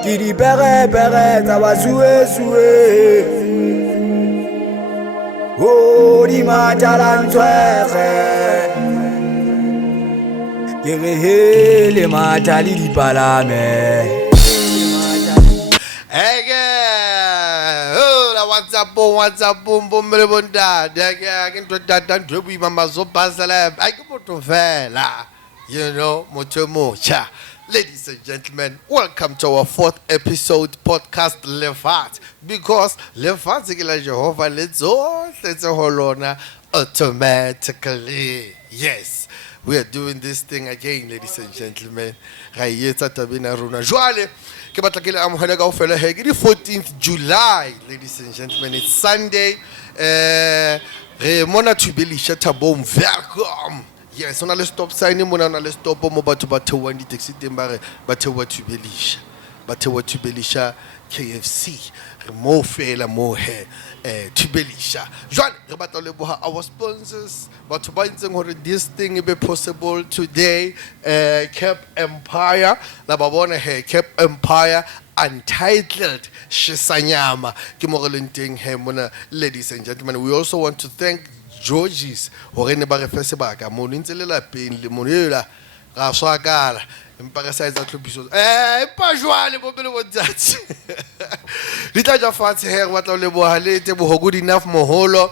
Ke di pere tsa basue. Oh di matalantswege. Ke re he le matali di palame. Hey girl, oh, what's up, boom, dad. I can do that, we mama so basala. I can put to fella. You know, mucho mocha. Ladies and gentlemen, welcome to our 4th episode podcast Lefatshe. Because Lefatshe ke la Jehovah let's holona automatically. Yes. We are doing this thing again, ladies and gentlemen. Ke batla ke le amohela kaofela he ke di 14th July, ladies and gentlemen. It's Sunday. Re mona Thubelisha Thabong. Welcome. Yes, on a stop sign mona na le stop mo batho ba theoang di taxi teng ba re ba theoa Thubelisha. Ba theoa Thubelisha KFC. Re mo fela mo he Thubelisha. Jwale re batla le boha our sponsors. Batho ba ntseng hore this thing be possible today. Cap Empire la ba bona he Cap Empire Untitled Shisanyama ke mo re leng teng he mona, ladies and gentlemen. We also want to thank Georges hore ne ba re fe sebaka mo ntse le lapeng le mo ela ga swakala empa ka sa etsa tlhopiso empa jwale bo pele bo tsatsi di tla ja fatshe he re batla le bo halete bo good enough moholo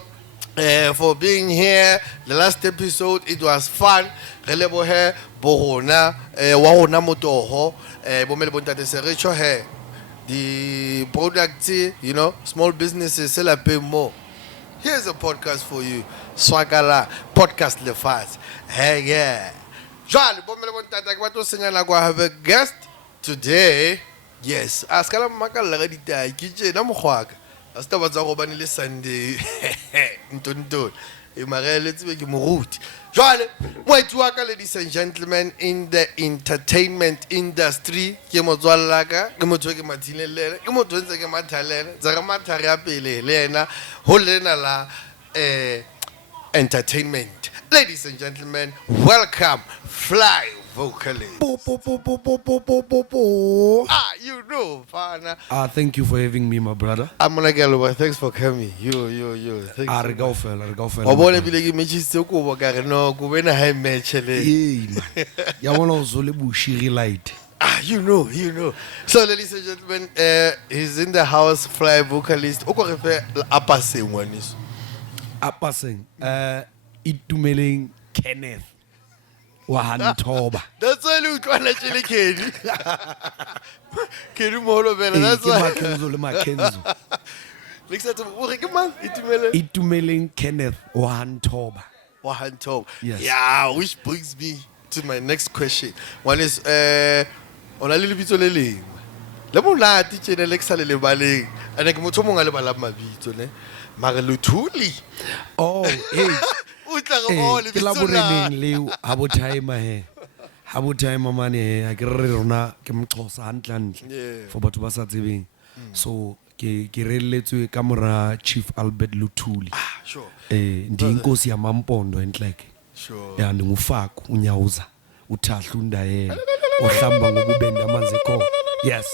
for being here. The last episode it was fun. Re le bo he bo rona wa rona motoho bo mele bo ntate se re tsho he the products, you know, small businesses se lapeng mo. Here's a podcast for you. Swagala podcast Lefatshe. Hey yeah. Jwale bo mele bo ntate ke batlo senyana kwa have a guest today. Yes, askala makalla ga ditai ke tsena mogwaka. A sta batsa go bane le Sunday. Ntonton. E magele tsebe ke moruti. Jwale moeti wa ka, ladies and gentlemen, in the entertainment industry ke motswalla ka ke motho ke mathilelele ke motho ntse ke mathalele tsa ga mathare ya pele le ena ho lena la entertainment. Ladies and gentlemen, welcome Phly vocalist. You know, fana. Thank you for having me, my brother. I'm gonna get over. Thanks for coming. You. Thanks. Re go fela. Wa bona bile ke matchitse ko bo ka re no go bena high match le. Ya bona o zo le bushiri light. You know. So, ladies and gentlemen, he's in the house, Phly vocalist. O ko re fe apaseng waniso. Apaseng. Itumeleng Kenneth wa Hantoba. That's why you twana chile Kenny. Kenny moholo bela. That's why. Makenzo le Makenzo. Lexato o re ke mang Itumeleng Kenneth wa Hantoba. Wa Hantoba. Yes. Yeah, which brings me to my next question. One is on a little bit le leng. Le monate tjena le ksale le baleng. Ane ke motho mongwe le bala mabitso ne. Mare Luthuli. Oh, hey. Ke la boreneng leo ha bo time he. Ha bo time mane he a ke re rona ke mxhosa hantle for batho ba sa tsebeng. So ke reletswe ka mora Chief Albert Luthuli. Sure. Ndinkosi yamampondo enhleke. Sure. Ya ndingufaku unyawuza uthahla undayela ohlamba ngobubende amanzi ekho. Yes.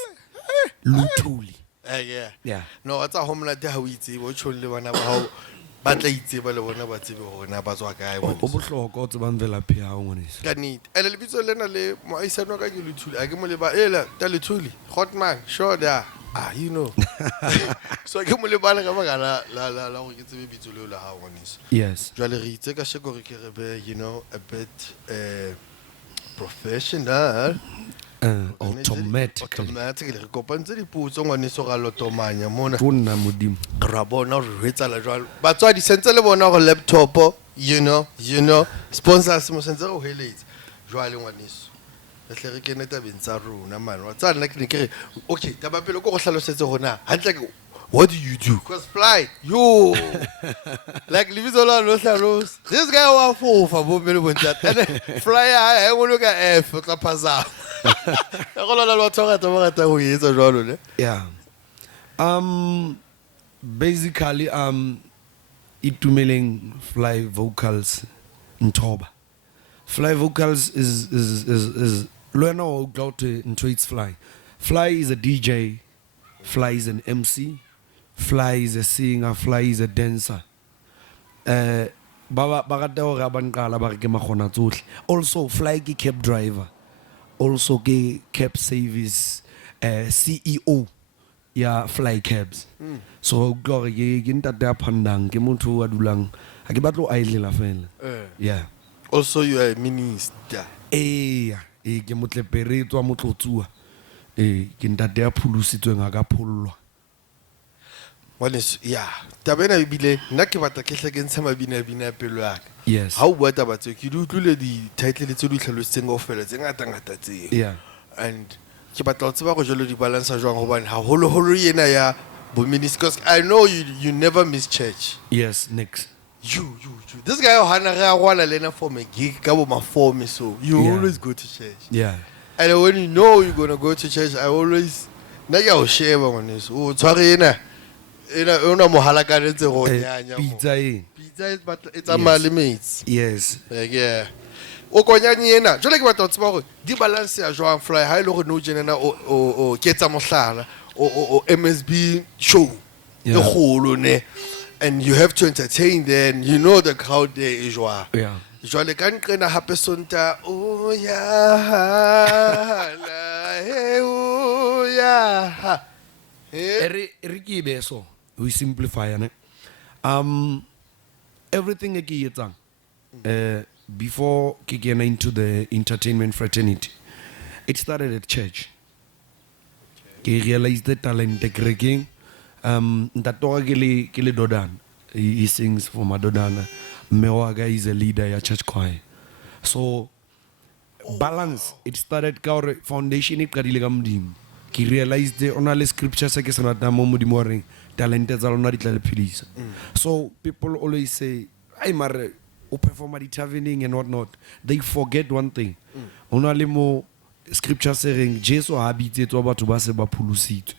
Luthuli. Yeah. No, it's a homeland ha o itse bo tshole le bana ba hao ba tla itseba le bona ba tsebe hore ba tswa kae o bohloko o tsebang vela phia o ngwanese ka nnete. Ene le bitso lena le moaisano ka ke Luthuli a ke mo le ba ela ta Luthuli Hotman sure da you know. So ke mo le bana ka baka la go ke tsebe bitso le la ha ngwanese. Yes. Jwale re itse ka sheko re ke re be, you know, a bit professional. Automatically re kopantse diputso ngwaneso ga lotomanya mona tonna modimo ra bona re hwetsala jwalo batswadi sentse le bona go laptop, you know sponsors mo sentse go heletsa jwale ngwaneso re tle re kene tabeng tsa rona man wa tsa nna ke ne ke re okay taba pele go hlalosetse gona hantle what do you do? Because Phly, yo, like Livizola no Saros. This guy was full for moving with that. Phly, I want to get F for the pazza. Yeah. Basically, itumeleng Phly vocals Ntoba. Phly vocals is Luena o Glaute into its Phly. Phly is a DJ, Phly is an MC, Phly is a singer, Phly is a dancer. Also, Phly ke cab driver, also ke cab service CEO. Yeah, Phly cabs. So glory ke ntate a phandang ke motho a dulang ha ke batlo a ile la fela. Yeah. Also, you are a minister. Ke motlepere tswa motlotsuwa. Ke ntate a phulusitsweng a ka phollwa. Honest, yeah. Tabena ibile nna ke batla ke hlakentse mabina pelo ya ka. Yes. Ha o bua taba tseo ke di utlwile di title tse di tlhalositseng ofela tse ngata tseo. Yeah. And ke batla ho tseba go jalo di balance jwang hobane ha holo yena ya bo minister, because I know you never miss church. Yes, next. You. This guy Hana Rawana Lena for a gig, Gabo my form, so you always go to church. Yeah. And when you know you're gonna go to church, I always Naya share on this. Oh, sorry, una mohalaka it's a Pizza. is but it's a mali mates. Yes. Yeah. O konyani yena jole ke batla tseba gore di balance ya jwang Phly ha ile go no jenena o ketsa mohlala o MSB show the whole ne, and you have to entertain then you know the crowd there is jwa. Yeah. Jwale ka nqena hape sonta o ya la he o ya Ricky Beso, we simplify ne. Everything ke etsang before getting into the entertainment fraternity, it started at church. Ke realized the talent the Greking. Ndatoga ke le Dodan. He sings for my Dodana. Mewaga is a leader ya church choir. So balance. It started kaore foundation it kadile ka modimo. Ke realized the onale scripture se ke sanata mo modimo reng talented tsa lona di tla le philisa. So people always say, "Ai mare o perform at traveling and whatnot." They forget one thing. Onale mo scripture se reng Jesu ha bitsetswa batho ba se ba phulusitswe.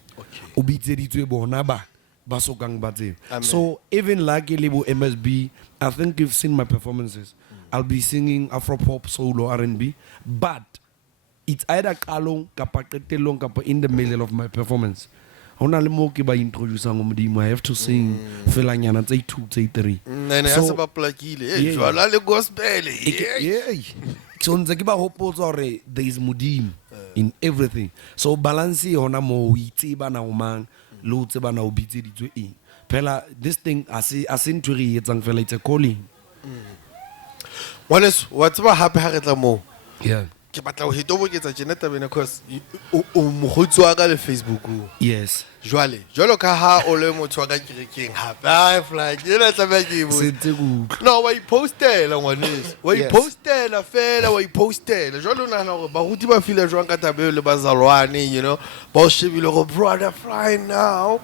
O bitseditswe bona ba sokang ba tseo. So even like Lebo MSB, I think you've seen my performances. I'll be singing Afro pop, solo, R&B, but it's either kalong kapa qetelong kapa in the middle of my performance. Hona le mo ke ba introduce ngo modimo, I have to sing felanyana tse 2 tse 3. Nene ha se ba plakile jwala le gospel. So ntse ke ba hopotsa hore there is modimo in everything. So balance hona mo o itseba na o mang lo tseba na o bitseditswe eng. Phela this thing ase ntwe re etsang fela, it's a calling. Honest, what's about happy ha re tla mo? Yeah. Ke batla ho hitoboketsa tjena tabena cause o mogotsi wa ka le Facebook. Yes. Jwalo ka ha o le motho wa ka kerekeng hape ha Phly ke la tla ba ke bo. Sentse go. No, wa ipostela ngwaneso. Wa ipostela fela, wa ipostela. Jwalo nana hore ba ruti ba feel jwang ka tabelo le bazalwane, you know. Ba o shebile go brother Phly now.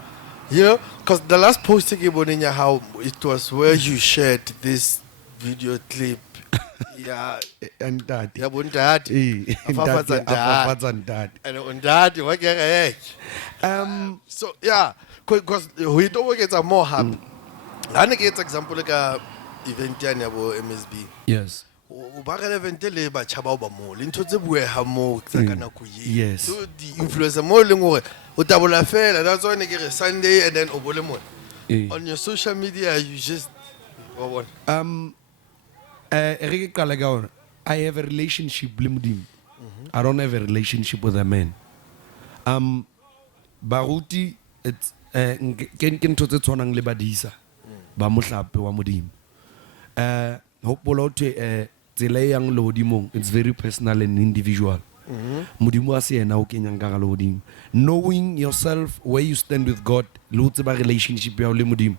You know, because the last post ke boneng ya how it was where you shared this video clip. Yeah, And that. ya bondadi. Afafatsa ndadi. And undadi wa ke so yeah, because we don't get a more happy. I need to example ka event ya bo MSB. Yes. O ba relevant le ba tshaba ba mo le ntho tse bue ha mo tsa kana ku ye. Yes. So the influencer mo le ngore o tabola fela, that's why ke re Sunday and then o bole mo. On your social media you just I have a relationship le modimo. I don't have a relationship with a man. Baruti it's ke ntho tse tshwanang le badisa ba mohlape wa modimo. Hopolo to tsela yang le hodimong, it's very personal and individual. Modimo a se ena o kenyang ka le hodimo. Knowing yourself, where you stand with God, lo tseba relationship ya le modimo.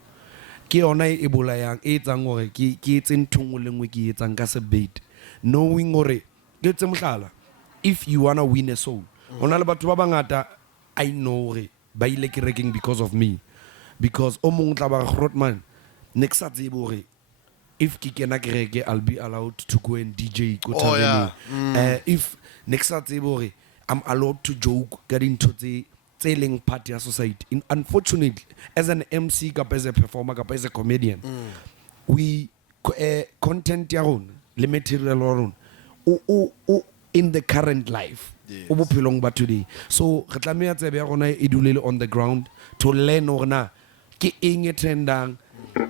Ke ona e bolayang e tsang gore ke etse nthong le ngwe ke etsang ka sebete. Knowing gore ke tse mohlala, if you wanna win a soul, ona le batho ba bangata I know gore ba ile kerekeng because of me, because o mong tla ba Grootman next sa tsebe gore if ke kena kereke I'll be allowed to go and DJ ko thabeng. If next sa tsebe gore I'm allowed to joke ka dintho tse leng part ya society. Unfortunately, as an MC kapa as a performer kapa as a comedian, we content ya rona le material ya rona o in the current life o bophelong ba today. So re tlameha tsebe ya rona e dulele on the ground to learn hore na ke eng e trendang,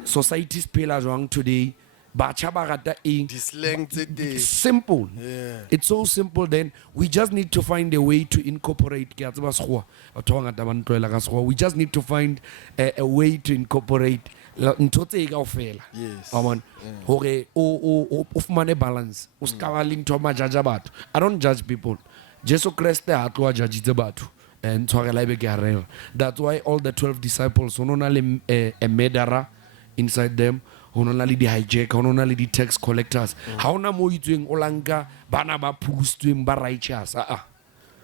society phela jwang today, batjha ba rata eng. Di-slang tse teng. Simple. Yeah. It's so simple. Then we just need to find a way to incorporate. We just need to find a way to incorporate. Yes. Hore o fumane balance. I don't judge people. Jesu Christ hatwa judge batho. And that's why all the 12 disciples, a murderer inside them, hononali di hijack, hononali di tax collectors. Haona mo itsweng olanga bana ba phustweng ba righteous.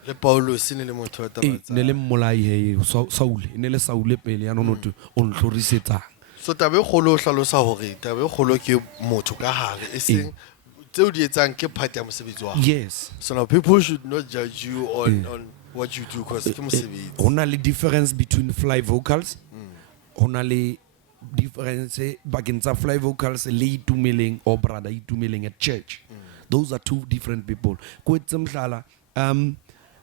Le Paulus ne le motho wa tabatsa. Ne le mmolai he Saul, ne le Saul pele ya no to on tlhorisetsang. So tabe kholo hlalosa hore tabe kholo ke motho ka hare e seng tseo di etsang ke part ya mosebetsi wa. Yes. So now people should not judge you on what you do because ke mosebetsi. Hona le difference between Phly vocals. Hona le difference bakeng tsa Phly vocals le itumeleng or brother itumeleng at church. Those are two different people. Ko etse mhlala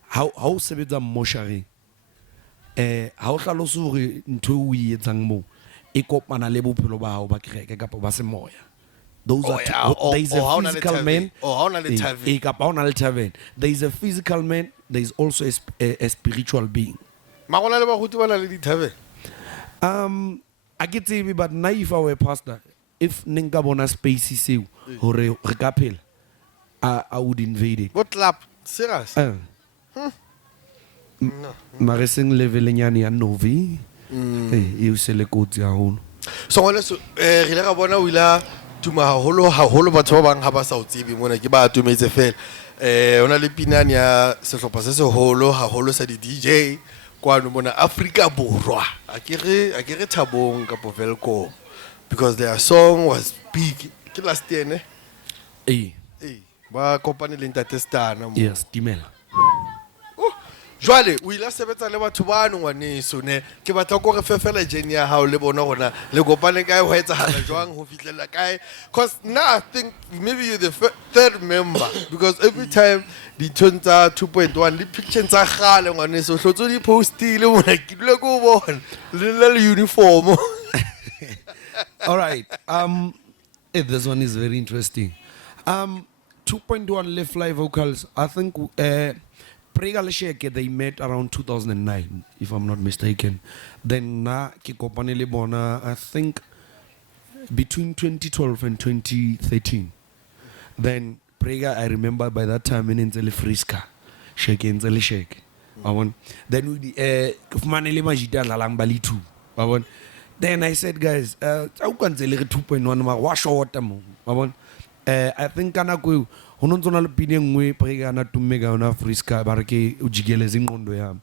how sebetsa moshari ha o hlalosa hore ntho o etsang mo e kopana le bophelo ba hao ba kereke kapa ba semoya. Those are there is a physical man. There is a physical man. There is also a spiritual being. I get to but now if I were a pastor, if ninka bona space is hore rekapel, I would invade it. What lap? Serious? Mare seng level nyane ya novi. You se le kotsi haholo. So ngwana so re le ga bona o ila tuma haholo batho ba bang ha ba sa o tsebe mona ke ba atumetse fela. Ona le pinane ya sehlopha se seholo haholo sa di DJ kwano mona Afrika Borwa. Akere Thabong kapo Velkom because their song was big. Ke last year ne? Ba company le ntate Stana mo. Yes, Timela. Jwale o ila sebetsa le batho ba no ngwaneso ne ke batla go re fefela jeni ya hao le bona gona le kopane kae ho etsahala jwang ho fitlela kae cause now I think maybe you're the third member because every time di tshontsha 2.1 le picture tsa gale ngwaneso hlotso di postile mona ke dile go bona le uniform. All right. This one is very interesting. 2.1 le Phly vocals. I think Prega Lesheke, they met around 2009, if I'm not mistaken. Then na ke kopane le bona, I think between 2012 and 2013. Then Prega, I remember by that time in Nzele Friska, Sheke Nzele Sheke. Then we kufanele majita lalang bali too. Then I said, guys, aukanzele 2.1 ma wa short mo. I think kana ku honontsona le pine ngwe Prega na tumega ona Friska bareke ujigeleza ingqondo yami.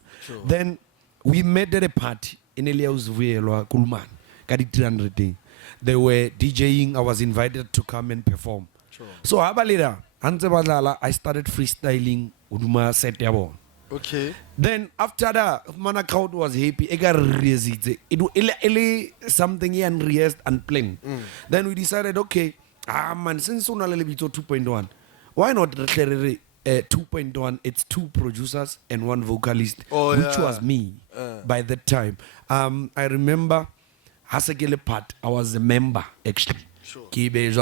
Then we met at a party in Elias Vuyelwa Kulman ka di 300 day. They were DJing. I was invited to come and perform. So abalira hanze badlala I started freestyling uduma set yabo. Okay. Then after that, mana crowd was happy. It something unplanned. Then we decided, okay, man, since we 2.1, why not 2.1? It's two producers and one vocalist, which was me by that time. I remember Hasekele part. I was a member actually. Sure. I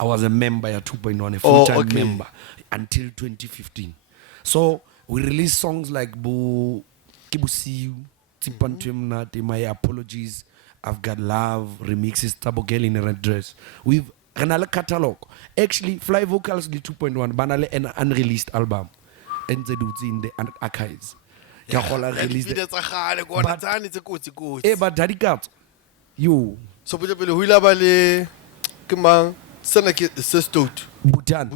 was a member at 2.1, a full-time member until 2015. So we released songs like Bu Kibusiu, Tipantumnati, My Apologies, I've Got Love, remixes, Tabo Girl in a Red Dress. We've another catalog. Actually, Phly vocals the 2.1, banale an unreleased album. And they do in the archives. Released but Daddy Cat, you. So put up hula bale kemang sana ke sestot Bhutan.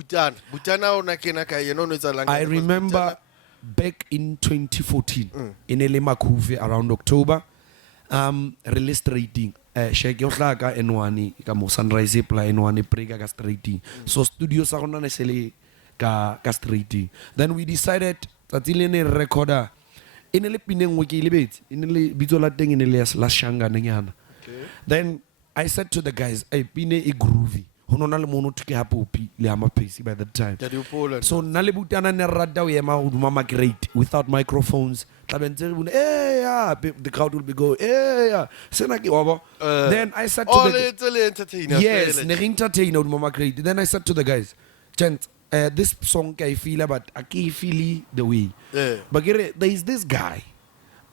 I I remember back in 2014 in Elemakuve around October, released rating. Shake your flag and one kamo sunrise play and one prega castrating. So studio sakona nesele castrating. Then we decided that in a recorder in a lipineng wiki libet in a bitola thing in a lashanga nanyana. Then I said to the guys, "Hey, pine e groovy. ho nona le mono thuke ha Poppy le ha Mapesi by that time. So nna le Butana ne rata ho ema hoduma Margaret without microphones. The crowd will be going, yeah. Then I said to the entertainers. yes, ne entertainer hoduma Margaret. Then I said to the guys, gents, this song I feel but I can't feel the way. But there is this guy,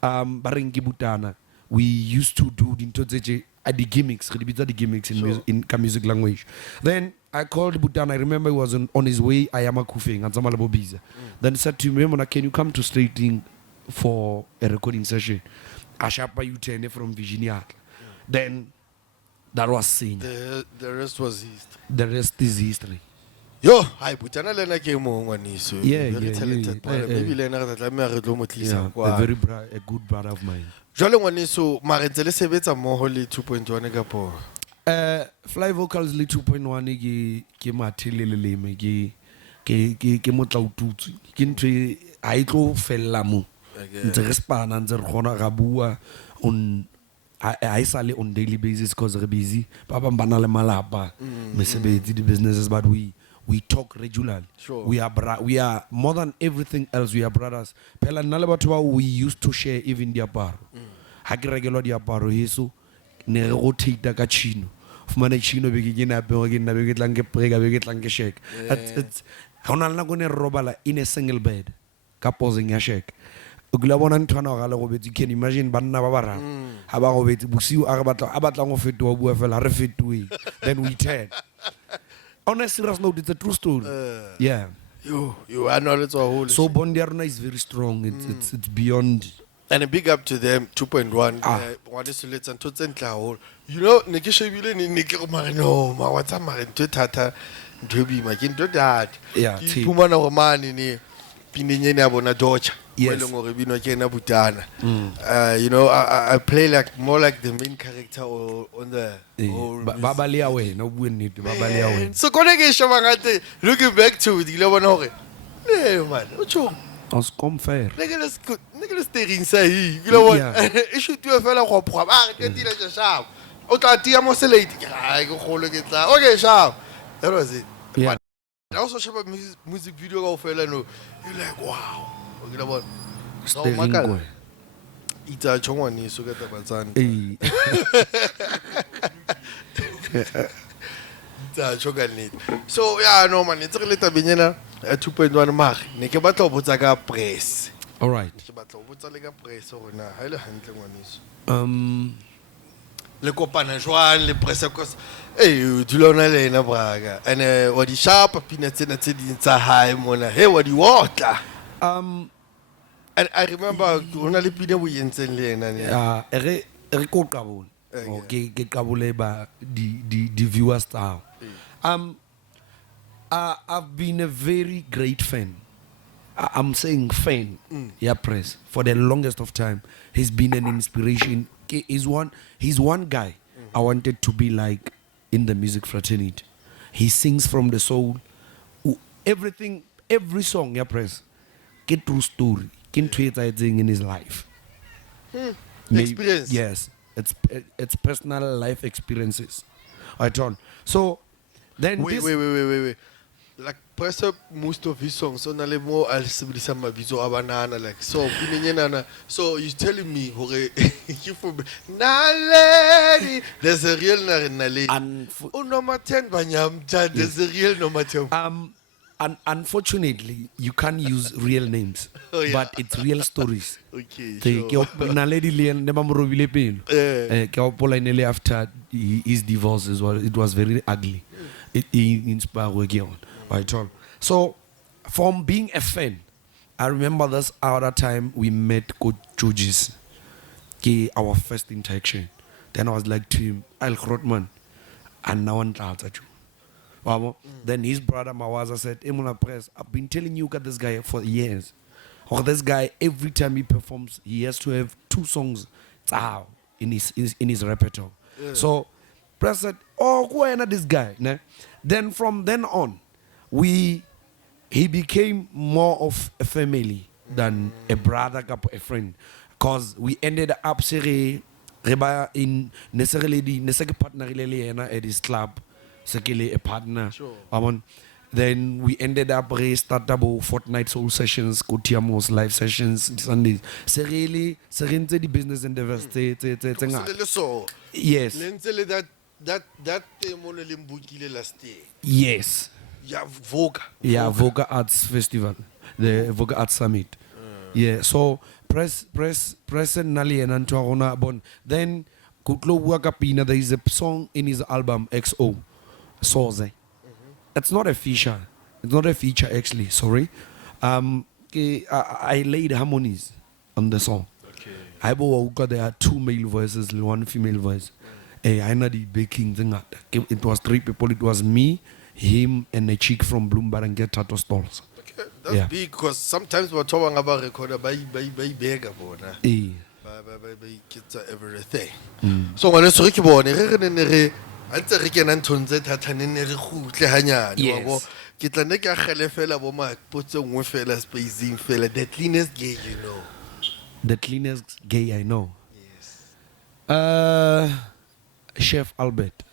Baringi Butana. We used to do the gimmicks, the gimmicks in music language. Then I called Butana. I remember he was on his way. I am a kufing and Zamala Bobiza. Then said to him, can you come to Straightening for a recording session? Ashapa U10 from Virginia. Then that was seen. The rest was history. The rest is history. Yo, hi, Butana Lena came on one issue. Very talented. Maybe Lena that I'm a good brother of mine. Jolly one issue, Marintele Sebeta Moholi 2.1 Gapo. Phly vocals le 2.1 ke mathelele me ke motla ututsi ke ntwe a itlo fella mo ntse re spana ntse re gona ga bua on I sale on daily basis because we're busy. Papa bana le malapa mesebetsi the businesses but we talk regularly. Sure. We are more than everything else. We are brothers. Pela nna le batho ba we used to share even diaparo. Ha ke rekelwa diaparo heso ne re rotate ka chino. Fumana chino be ke na pe ke na be ke tlang ke preka be ke tlang ke shake. It's hona nna go ne robala in a single bed. Ka posing ya shake. Ogla bona ntwana ga le go betsi can imagine banna ba bara. Ha ba go betsi busiu a batla go fetoa bua fela re fetoe. Then we turn. On a serious note, it's a true story. Yeah. You are not at all. So Bondiarna is very strong. It's beyond. And a big up to them, 2.1. One is to let and to you know, Nikisha Niki Marino, Mawata Marin, Tata, Druby, my kin to that. Yeah. Pumana Roman in Pinina Bonadocha. Yes. You know, I play like more like the main character on the Babaliawe, no win it. Babaliawe. So looking back to the Lebanore. Yeah, man. What's wrong? On se compare. Niggas stay inside. You know what? It should do a fellow who probably get a shout. I go hold it. Okay, shout. That was it. Yeah. I also shot a music video of fella. You're like, wow. You know what? So, Maka. It's a chong ni so get the bazan. So yeah, no man, it's a little bit 2.1 mark. Neke batlo botsa ka press. All right. Ke batlo botsa le ka press gore na ha ile hantle ngwaneso. Le kopana jwang le press cause du lona le na braga. And what di sharp pina tsena tse di tsa high mona. Hey what di water. And I remember ona le pina bo yentseng le ena ne. Yeah, ere ko qabone. Okay, ke qabole ba di viewers tao. I've been a very great fan. I'm saying fan. Yeah, press for the longest of time. He's been an inspiration. He's one guy I wanted to be like in the music fraternity. He sings from the soul. Everything, every song, yeah, press. Get true story. Can tweet thing in his life. Experience. Yes, it's personal life experiences. Right on. So then wait. Like press up most of his songs on a more al civilisa mabizo abanana like so so you're telling me you for Naledi there's a real Naledi. Oh number 10 banyam there's a real number 10. Unfortunately, you can't use real names, but it's real stories. Okay, sure. After his divorce, it was very ugly. It inspired again. Right on. So, from being a fan, I remember this other time we met Coach Georges, our first interaction. Then I was like to him, Al Krotman, and now I'm at you. Then his brother Mawaza said, Emuna Press, I've been telling you got this guy for years. Or this guy, every time he performs, he has to have 2 songs in his repertoire. Yeah. So Press said, oh, who are this guy? Nah? Then from then on, he became more of a family than a brother, a friend. Because we ended up in necessarily partner at his club. sekele a partner. Sure. Then we ended up restart about fortnight soul sessions, go Tiamos live sessions Sundays. Se rentse di business endeavors tse ngata. So Yes. lentsele that mo le mbukile last year. Yes. Yeah, Voga. Yeah, Voga Arts Festival, the Voga Arts Summit. Yeah, so press and Nali and Antoine Bon. Then Kutlo Wakapina, there is a song in his album XO, Soze. It's not a feature. It's not a feature actually. Sorry. I laid harmonies on the song. Okay. I bought there are 2 male voices, 1 female voice. I know the baking thing. It was 3 people. It was me, him, and a chick from Bloomberg and get Tato Stalls. Okay, that's big because sometimes we're talking about recorder by big about by kids everything. So when it's Ricky born, antse re kena nthonze thata ne re gutle hanyane wa bo ke tla ne ka gele fela bo ma potse ngwe fela spacing fela the cleanest gay you know. The cleanest gay I know. Yes. Chef Albert.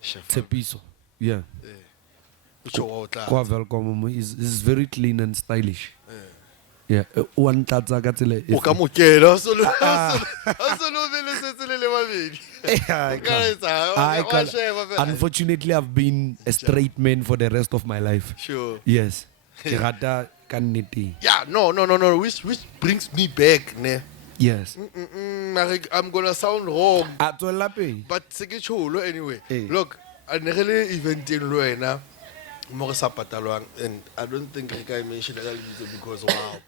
Chef Tepiso. Yeah. Ucho Kwa welcome. Is very clean and stylish. Yeah. One tlatsa ka tsela. o ka mokela so lo vele setse le mabedi. Unfortunately, I've been a straight man for the rest of my life. Sure. Yes. Kerata kannete. Yeah, no. Which brings me back, ne. Yes. I'm gonna sound wrong. Atolape. But sekecholo anyway. Hey. Look, I nearly event in Luena. More sapatalwang, and I don't think I can mention that because wow.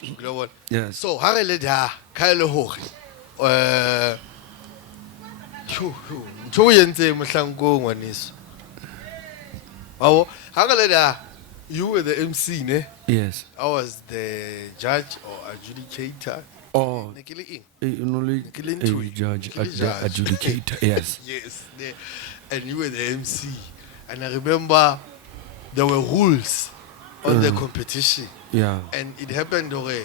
You know what? Yes. So Harele da Kyle Hochi. Two yente Mushango one is. Oh, Harele, you were the MC, ne? Yes. I was the judge or adjudicator. Oh. Only judge, adjudicator. Yes. Yes. And you were the MC. And I remember there were rules on the competition. Yeah. And it happened okay.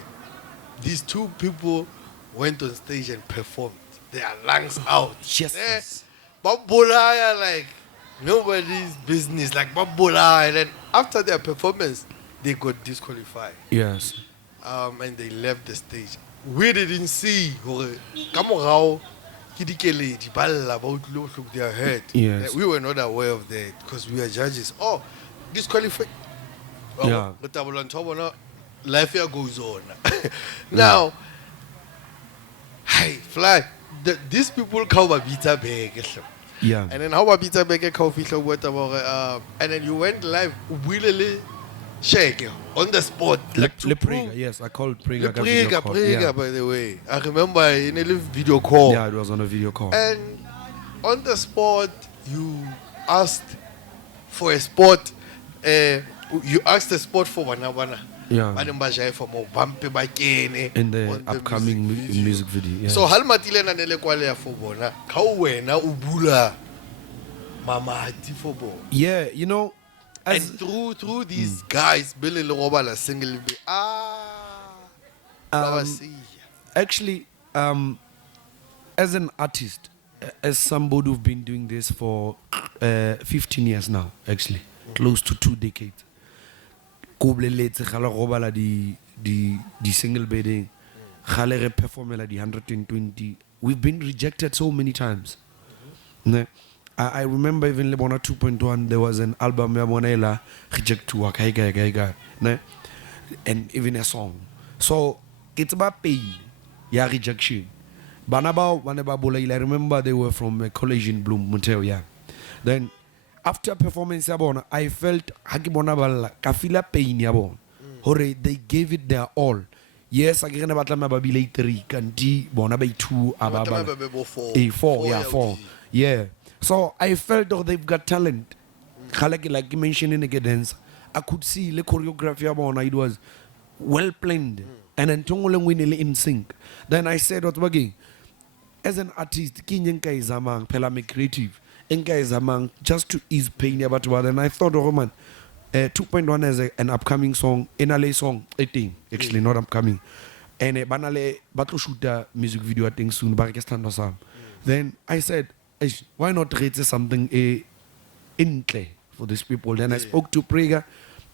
These 2 people went on stage and performed their lungs out. Yes. Babulaya like nobody's business. Like Babulaya. And then after their performance, they got disqualified. Yes. And they left the stage. We didn't see Kamorao Kidikeledi Balla about look their head. Yes. We were not aware of that because we are judges. Oh, disqualified. Yeah. But life here goes on. Now, hey, Phly, these people come a bita bag. Yeah. And then how a bita bag coffee whatever and then you went live really shake on the spot. Like Leprega, yes, I called Prega. Prega, by the way. I remember in a live video call. Yeah, it was on a video call. And on the spot, you asked for a spot. You asked a spot for Wana. Yeah. In the upcoming music video. Yeah. So halmatile na nele kwale for bona. Ka wena ubula mamati for bona. Yeah, you know, and through these guys, Billy Lorobala single actually, as an artist, as somebody who've been doing this for 15 years now, actually, close to 2 decades. The single bedding, performing the 120. We've been rejected so many times. I remember even Lebona 2point1, there was an album Monela reject to work, and even a song. So it's about pain, yeah, rejection. Banaba, I remember they were from a college in Bloom, Montreal, yeah. Then after performance, I felt kafila pain yabon. Hore they gave it their all. Yes, I can about my baby later. Kanti bona by 2 ababa. 4. Yeah. So I felt they've got talent. Like you mentioned in the dance, I could see the choreography about it was well planned and then tongolengwinele in sync. Then I said, what again? As an artist, kinyenka is among pelame creative. Enka is among just to ease pain about what. And I thought, oh man, 2point1 as an upcoming song, Enale song 18, actually not upcoming. And banale battle shooter music video I think soon. Then I said, why not create something intle for these people. Then I spoke to Prega.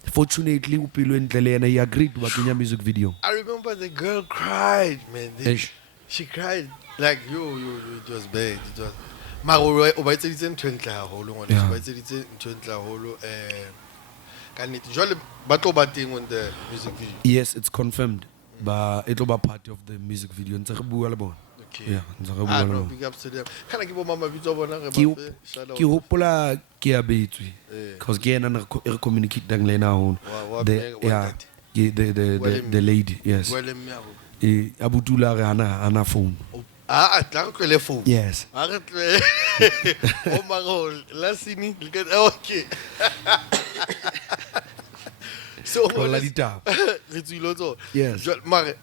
Fortunately, Upilo and he agreed to a music video. I remember the girl cried, man. Eish. She cried like you. It was bad. It was. Maro, obaitse in twenty holo. Obaitse in 20 holo. Can it? Jolly, but obating on the music video. Yes, it's confirmed. But it'll be part of the music video. Okay. Yeah, no, big ups to them. Can I give a mama video on that? Ki hopola ke a betswe because ke ena re communicate le ena hon the lady, yes. Abutula re ana phone. Tla go le phone. Yes. Oh my god, last scene okay. So la ditaba. Re tswile tso. Yes. Mare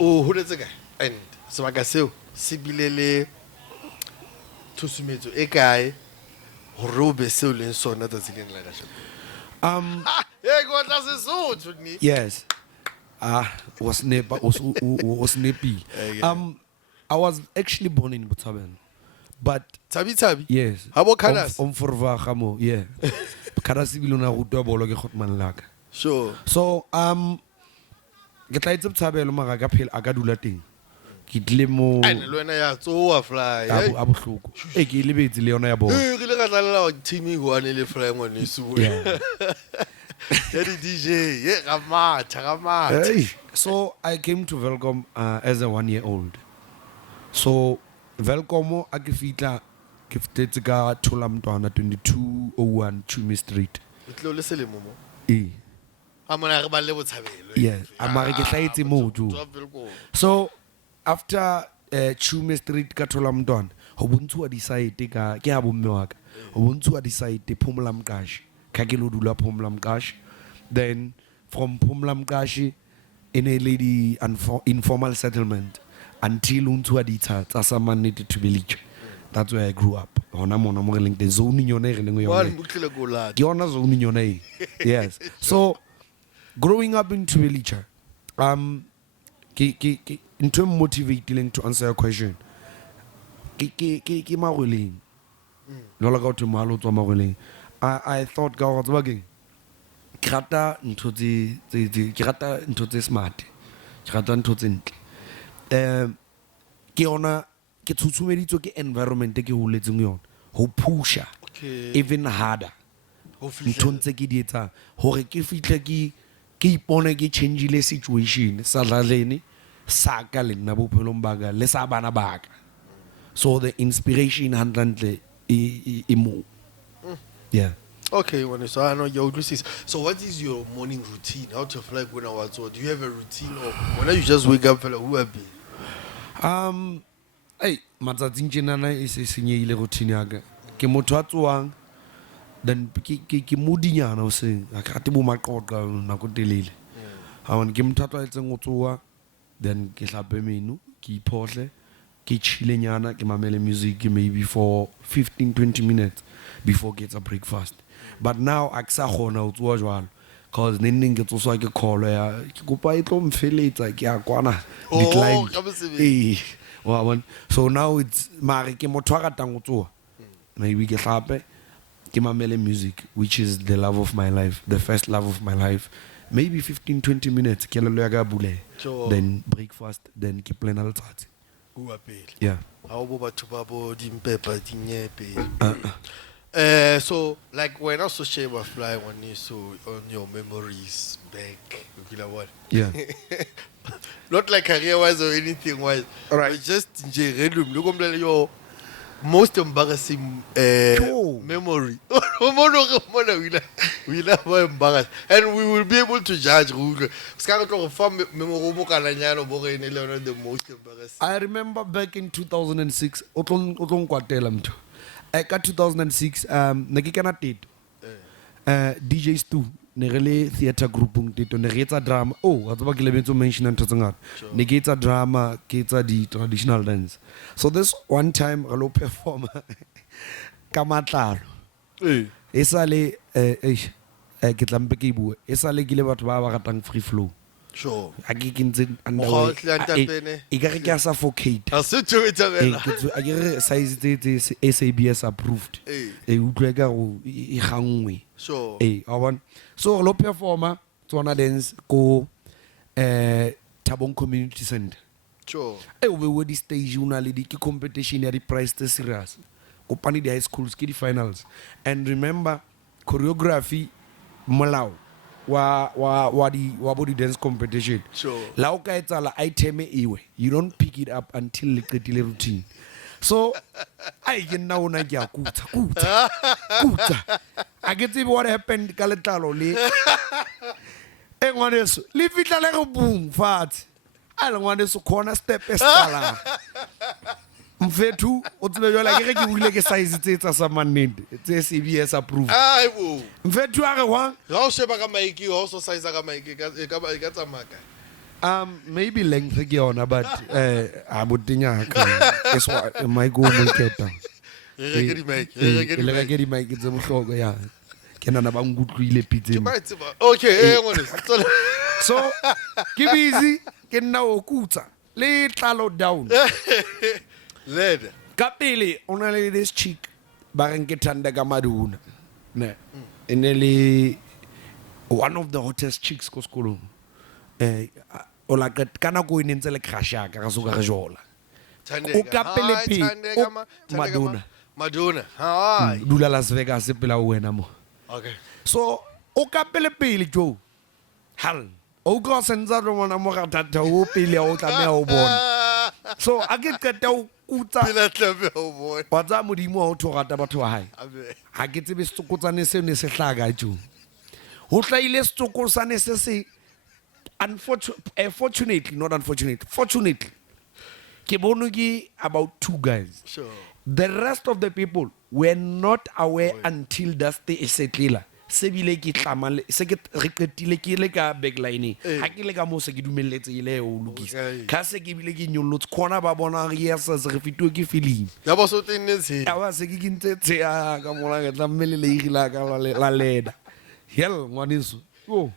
o holetse ka and sebaka seo se bilele thusumetso e kae hore o be seo leng sona tsa tsileng la gasho. Hey go tla se so ni. Yes. Was snappy. I was actually born in Botswana. But Tabi. yes. How about Kanas? Forva gamo, yeah. Kanas bilona rutwa bolo ke khotman laka. Sure. So ke tla itse Botshabelo mara ka phela aka dula teng. Ke tle mo Ane le wena ya tsoa Phly. a bohloko. Ke lebetse le yona ya bona. Re le ka tlalela team e one le Phly ngwane su. Yeah. Ya di DJ, ye gamatha. Hey. So I came to Welcome as a 1-year-old. So Welcome a ke fitla ke fitetse ka thola mntwana 2201 Chumi Street. Itlo le selemo mo. Amona re ba le Botshabelo. Yes, amare ke hlaetse mo jo. So after Chumi Street ka thola mntwana ho bontshuwa di site ka ke a bomme wa ka. Ho bontshuwa di site Phumula Mqashi. Ka ke lo dula Phumula Mqashi. Then from Phumula Mqashi in a lady informal settlement until unthuwa ditha tsa Samanete to Village. That's where I grew up. Hona mona mo releng the zone yone re leng yone. Ke yona zone yone. Yes. So growing up in Tbilisi, in terms motivating to answer your question, ke magweleng. Lola ka to malo tswa magweleng. I thought ka go tswageng. Ke rata ntho tse smart. Ke rata ntho tse ntle. Ke yona ke tshutshumeditswe ke environment ke holetseng yona. Ho pusha even harder. Ntho ntse ke di etsa hore ke fihle ke ipone ke change le situation sa lalene sa ka le nna bophelong ba ka le sa bana ba ka. So the inspiration handle e mo. Yeah. Okay, so I know your this. So what is your morning routine? How to Phly when I was do you have a routine or when you just wake up fella who have been? Hey, matsatsing tjena e se senyehile routine ya ka. Ke motho a tsoang then ke modinyana o seng a ka te bo maqoqa nako telele. Ha ke motho a tlwaetseng go tsoa then ke hlape menu ke iphohle ke chilenyana ke mamele music maybe for 15-20 minutes before get a breakfast. But now I sa khona o tsoa jwalo cause neng ke tsoswa ke kholo ya ke kopa e tlo mfeletsa ke a kwana decline. So now it's mare ke motho a ratang go tsoa maybe ke hlape ke mamele music which is the love of my life, the first love of my life. Maybe 15-20 minutes ke lelo ya ka bule then breakfast then ke plena letsatsi. Yeah. How about batho ba dimpepa dinyepe? So like when I also share about Phly on you so on your memories back, you know what? Yeah. Not like career wise or anything wise. All right. Just random. Look at your most embarrassing memory. We love embarrassed, and we will be able to judge who. The most embarrassing. I remember back in 2006. Otlong kwatela mtho. Eka 2006 ne ke kana teto. DJ Stu ne re le theater groupung teto ne re etsa drama. Oh, a tsaba ke lebetse mention ntho tse ngata. Ne ke etsa drama, ke etsa di traditional dance. So this one time re lo perform ka matlalo. Esale ke tlampe ke bua. Esale ke le batho ba ba ratang free flow. Sure. a ke kentse Mokgwa o hle a ntapene. e ka re ke a suffocate Ha se ntho e thabela. a ke re size tse SABS approved utlwe ka go e gangwe Sure. a bona so lo performer tsona dance ko Thabong Community Center Sure. o be wo di stage una le di ke competition ya di prize tse serious kopane di high schools ke di finals and remember choreography molao wa body dance competition Sure. la o ka etsala item ewe you don't pick it up until le qetile routine so ai ke nna ona ke a kutsa a ke tsebe what happened ka letlalo le ngwaneso le fitla le go boom fatshe a le ngwaneso khona step esala mfethu o tsebe jwale ke re ke buile ke size tsa sa manende tse CBS approved Ai bo. mfethu a re wa Ga o sheba ka maiki o so size ka maiki ka tsamaka. maybe length ke yona but a botenya ka es wa my go mo keta Re ke di maiki. le ke di mic tse bohloko ya ke nana ba ngutluile pitseng Okay, ngone. so ke busy ke nna o kutsa le tlalo down Led. ka pele ona le this chick ba reng ke thanda ka maduna ne ene le one of the hottest chicks ko sekolong o la kana go ine ntse le crasha ka so ka re jola o ka pele Madonna Madonna. Hi. dula Las Vegas pela wena mo Okay. so o ka pele jo hal o go senza lo mona mo ga thata o pele o tla me o bona so a ke qeta o kutsa Pila tlabe o boy. wa tsa modimo o tho rata batho wa hae Abe. ha ke tsebe setsokotsane se ne se hlaga jo ho tlaile setsokotsane se fortunately ke bono ke about 2 guys Sure. the rest of the people were not aware until dust e setlila se bile ke tlama se ke re qetile ke le ka backline ha ke le ka mo se ke dumelletse ile o lokisa ka se ke bile ke nyollotse khona ba bona re yes re fitwe ke film Ya bo so tenetse. ya ba se ke kintse tse ya ka mola ke tla mmele le igila ka la leda hell ngwaniso oh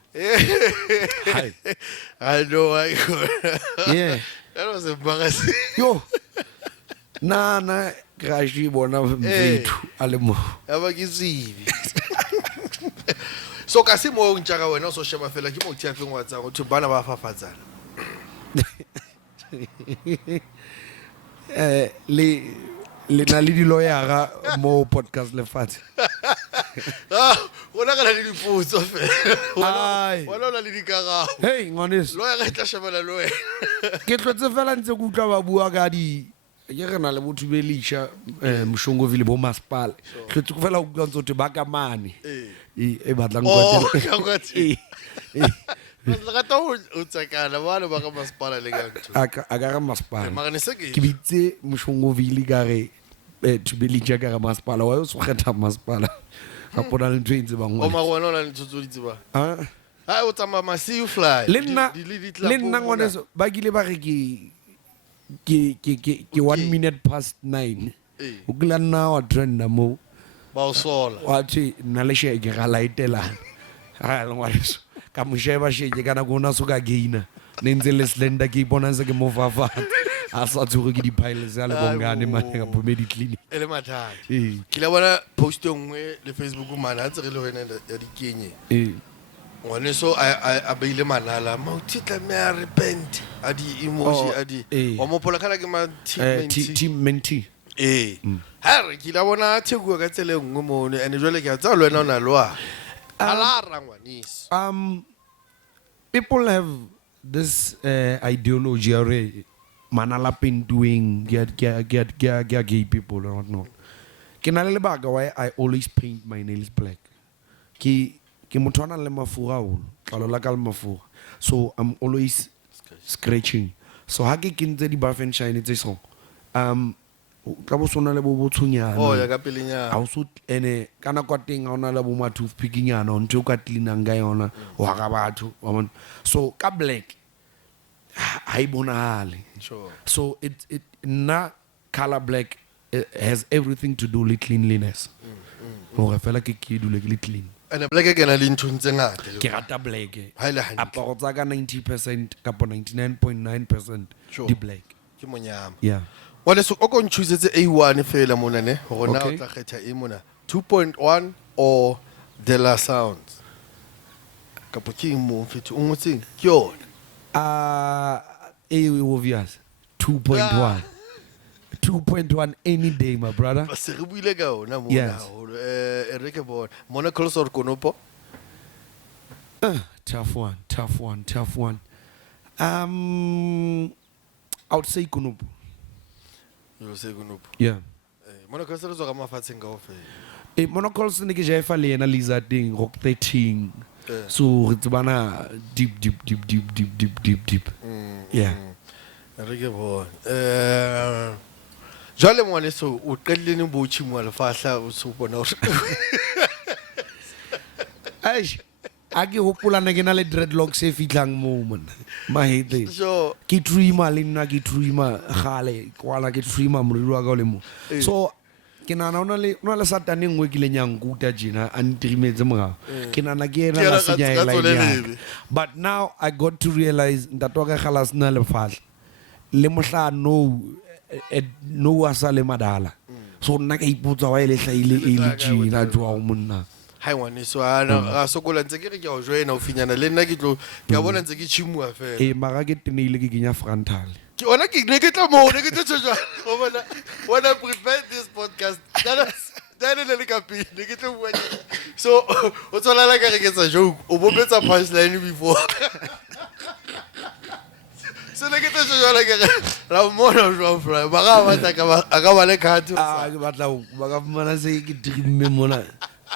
I know I go. yeah That was embarrassing. yo na crash bona mfethu ale mo Ya ba ke zibi. So ka se mo o ntjaka wena o so sheba fela ke mo tia feng wa tsa go thu bana ba fafatsana. le na le di lawyer mo podcast Lefatshe Wona ka le dipotso fela. Ai. Wona la le dikarabo. hey ngwaneso Lo ya ga tla shebela lo wena. ke tlotse fela ntse ke utlwa ba bua ka di ke re na le botho be lisha mshongovile bo masipala tlotse ke fela utlwa ntse ba ka mane e batlang Oh, go ka kwathi. Ga ta o tsakala bana ba ka masipala le ka ntho. a ka re masipala Mara ne se ke. ke bitse mshongovile ka re thubelitša ka ga masipala wa yo se kgetha masipala ga pona le ntho e ntse O bangwe ma gona la ntshotso ditse ba. Ha o tsama masiu Phly. le nna ngwaneso ba kile ba re ke 1 minute past 9 o kila nna wa trenda mo Ba o sola. wa thi nna le sheke ga laitelana ha le ngwaneso ka mo sheba sheke kana go na so ka gaina ne ntse le slender ke bona se ke mo fafa a sa tsore ke di piles ya le bongane mane ka pomedi clinic Ele mathata. Ke la bona post nngwe le Facebook mana a tsere le wena ya dikenye. Ngwane so a beile manala ma o titla me a repent a di emoji a di wa mo pola kana ke ma team mentee ha re ke la bona thekua ka tsele nngwe mo ne ene jwale ke a tsa le wena o na loa ala rangwanis people have this ideology or manala painting get gay people or not ke na le lebaka why I always paint my nails black ke motho ana le mafura o tlalo la ka le mafura so I'm always scratching so ha ke kentse di buff and shine tse so ka bo sona le bo botshunyana oh ya ka pelenyana a o so ene kana kwa teng a ona le bo ma toothpick nyana o ntse o ka cleanang ga yona wa ga batho wa bona so ka black ha ibonale sure so it na color black has everything to do with cleanliness o ga fela ke dule ke clean And black again a lintun tse ke rata black Ha e le hantle. aparo tsa ka 90% kapo 99.9% Sure. di black ke monyama yeah wale so o ko nchusetse A1 fela mona ne hore na o Okay. tla kgetha e mona 2.1 or De La Sounds kapo ke mo mfethu o ngotseng ke yona obvious 2.1 2.1 any day my brother ba se re buile ka ona mona Yes. haholo e re ke bona mona Colosor konopo tough one I would say kunupu yo se konopo yeah mona Colosor zo ka mafatsheng kaofela monocols ne ke jaifa le ena lisa ding rock 13 Yeah. so re tsebana deep yeah re ke bona jwale ngwane so o qellene bo tshimwa lefahla o so bona aish a ke hopola ne ke na le dreadlocks e fitlang mo mona mahete so ke dreamer le nna ke dreamer gale kwala ke dreamer moriri wa ka o le mo so ke nana ona le satane nngwe ke le nyang kuta jena a ntrimetse morao ke nana ke ena Ke la ena senya ka ela tswelelele. but now I got to realize ntate wa ka gala sena lefahla le mohla no a sa le madala so nna ka ipotsa wa ile hlaile e le jena jwa o monna hai ngwane so ana ga sokola ntse ke re ke a o joina o finyana le nna ke tlo ke a bona ntse ke tshimua fela maga ke teneile ke kenya frontal ke ona ke ne ke tla mo ne ke tlo jwa o bona when I prepare this podcast that le ka pele ke tlo bua so o tsola la ka re ke tsa joke o bopetsa punchline before so ne ke tlo jwa la ke ra mona jwa fly ba ga ba ta ka ba le khatho ke batla ba ka fumana se ke trimme mona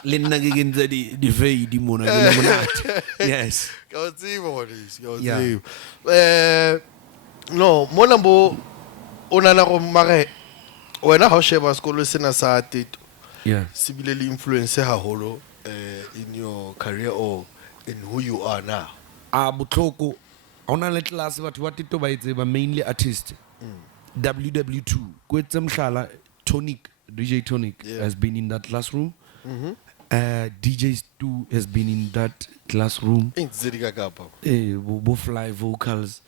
le nna ke kentse di fade mona ke le monate yes ka o tseba ngwaneso ka o Yeah. tseba no mona bo o nana go mare wena ha o sheba sekolo sena sa teto yeah se bile le influence haholo in your career or in who you are now botlhoko ona le class batho ba tito ba itse ba mainly artist WW2 kwetse mhlala Tonic DJ Tonic Yeah. has been in that classroom DJ Stu has been in that classroom e ntse di ka kapa bo Phly vocals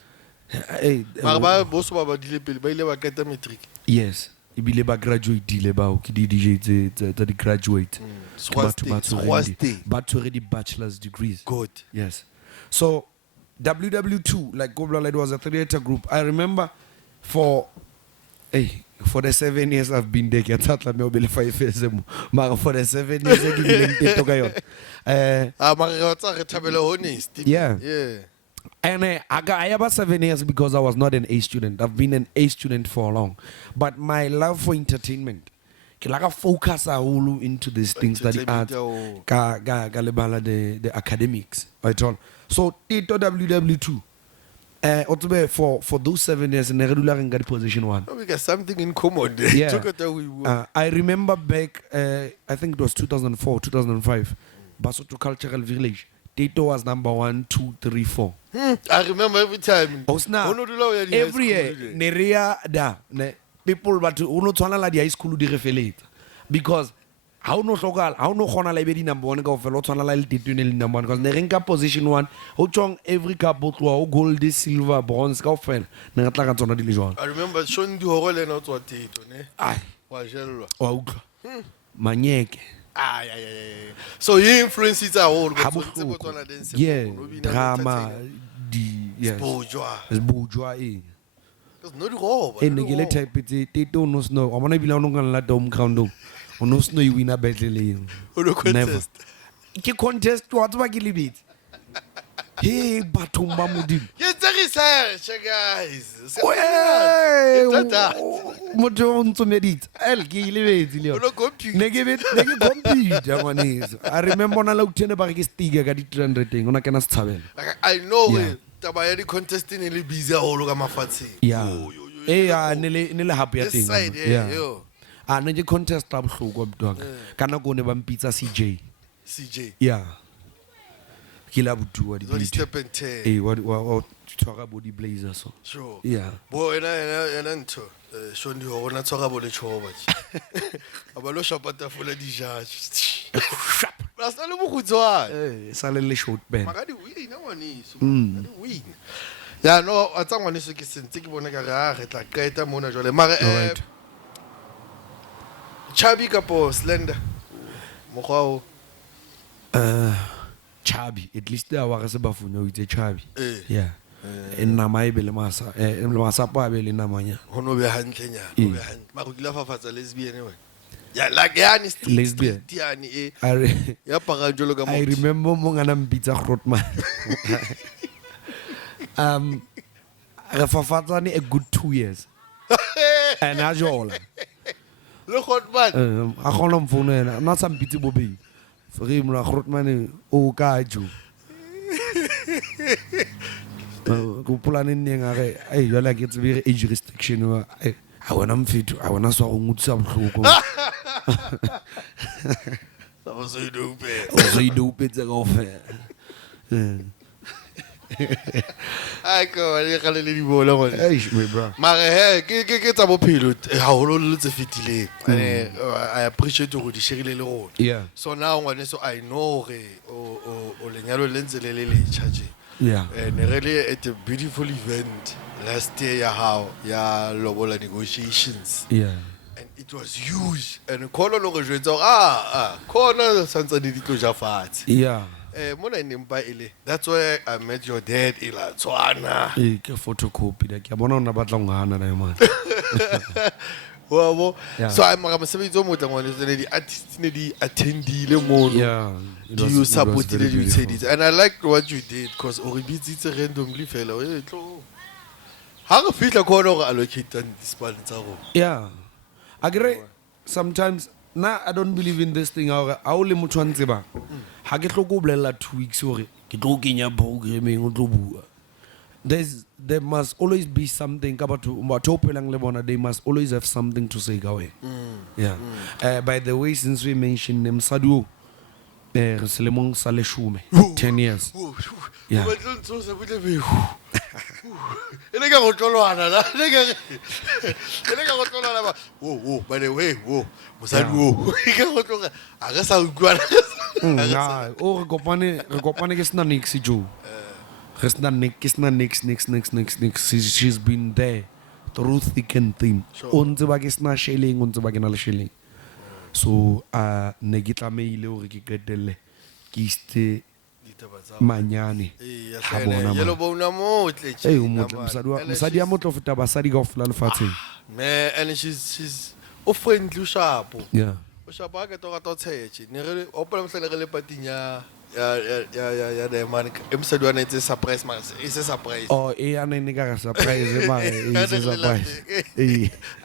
mara ba bo so ba dile pele ba ile ba keta matric yes ebile ba graduate bao ke di DJ tsa di graduate Ke batho ba tshwereng ba tshwere di bachelor's degrees good yes so WW2 like Gobla it was a theater group I remember for the 7 years I've been there ke tsatla me obele 5 years mo mara for the 7 years ke bileng teto ka yona mara re tsa re thabela honest Yeah. yeah and I about 7 years because I was not an A student. I've been an A student for long. But my love for entertainment, ke like focus all into these things that the art, Entertainment, ka lebala the academics. Right on. So Tito WW2. For those 7 years, in the position 1. we got something in common there Yeah. Took it that we were. I remember back, I think it was 2004, 2005, Basotho Cultural Village. Tito was number 1, 2, 3, 4. I remember every time Osna, Ono dula o ya di high every school year le. nerea da ne people but uno tshwana la di high school di refeletsa because how no hlokahala how no gona la be di number 1 ka ofela o tshwana la le tetune le number 1 because ne renka position 1 o tswang every cup o tloa o gold silver bronze ka ofela ne ga tla ka tsona di le jwana I remember Sean di horo le na o tswa teto ne ai wa jellwa wa utlwa manyeke ay so he influences our whole ha bohloko yeah drama di yes bojwa no di go e ne ke le type tse teto no snow wa bona bila o no ngana la dome ground o no snow you win a battle never ke contest wa tsba ke lebetse he bathong ba modimo get the research guys motho o ntsomeditse ke lebetse le Ono computer. ne ke computer ngwaneso I remember ona la utene ba ke sticker ka di 300 teng ona kena setshabela I know Yeah. taba ya di contest ne le busy haholo ka mafatsheng yeah ne le happy ya this teng side yeah yo ne ke contest la bohloko mntwaka ka nako ne ba mpitsa CJ CJ yeah ke la butua di so di step and tear wa tshwara body blazer so sure yeah bo ena ntho Sean di horo na tshwara bo le choba aba lo shapa tafula di judge a sa le mokhutswane. Sale le short band. Magadi win ngwaneso. Win. Ya no a tsa ngwaneso ke sentse ke bona ka re tla qeta mona jwale. Mara Alright. Chubby kapo slender. Mokgwa Chubby, at least there was a bafuna with a chubby. Eh. Yeah. In Namai Belemasa, Masapa Belinamanya. ho no be hantlenyana ho be hantle. Mara o kila fafatsa lesbian we. Ya like yani Lesbian. yani e. I Ya para jolo ka mo. remember Monganam Pizza Rotman. Refafatsani a good 2 years. And Ajola. Le hot man. I call him phone, not some pity bobby. For him, Rotman, oh, Kaju. Go pull an Indian, you're like it's very age restriction. I want to fit, I want to saw some That was so stupid. Also, you do pizza off. Ai ko le ka le di bola ngone. Hey, my bro. Mara ke tsa bophelo ha holo le tse fetileng. I appreciate go di share le rona. Yeah. So now ngwane so I know re o lenyalo le ntse le charge. Yeah. And really at a beautiful event last year ya lobola negotiations. Yeah. And it was huge. And khona lo go jwetsa khona santsa di tlo ja fatshe. Yeah. Mona nimpa ile. That's where I met your dad ila Tswana. Ke photocopy da ke bona ona batla ngana na man. Wow. Yeah. So I'm mosebetsi o motle ngwane tsene di artists ne di attendile mono. Yeah. Do you support it you said it. And I liked what you did because o re bitsitse randomly fela e tlo. Ha re fitla khona go allocate this band tsa go. Yeah. I agree. Sometimes now I don't believe in this thing. I only motho a ntse ba. Ha ke tloko bolela 2 weeks hore ke tlo kenya programming o tlo bua. There must always be something about they must always have something to say gawe. Yeah. By the way, since we mentioned them Sadu Selemong Saleshume 10 years. Yeah. Ele ka go tlolwana la. Ele ka go tlolwana ba. By the way, mosadi wo. Ke go tloga. A ga sa utlwana. Nah, o re kopane ke sna nix jo. Ge sna nix. She's been there through thick and thin. O ntse ba ke sna shelling, o ntse ba ke na le shelling. So ne ke tlameile hore ke qetelle ke iste manyane ha bona Yellow bona mo tle. Hey mosadi ya motlo feta basadi ka ofela lefatsheng. Man, and she's friendly sharp. Yeah. O sharp ga to ga to tsheche. Ne re opela mhlele re le pating ya the man emsadi wana it's a surprise man. It's a surprise. Oh ana ne ka surprise ba it's a surprise.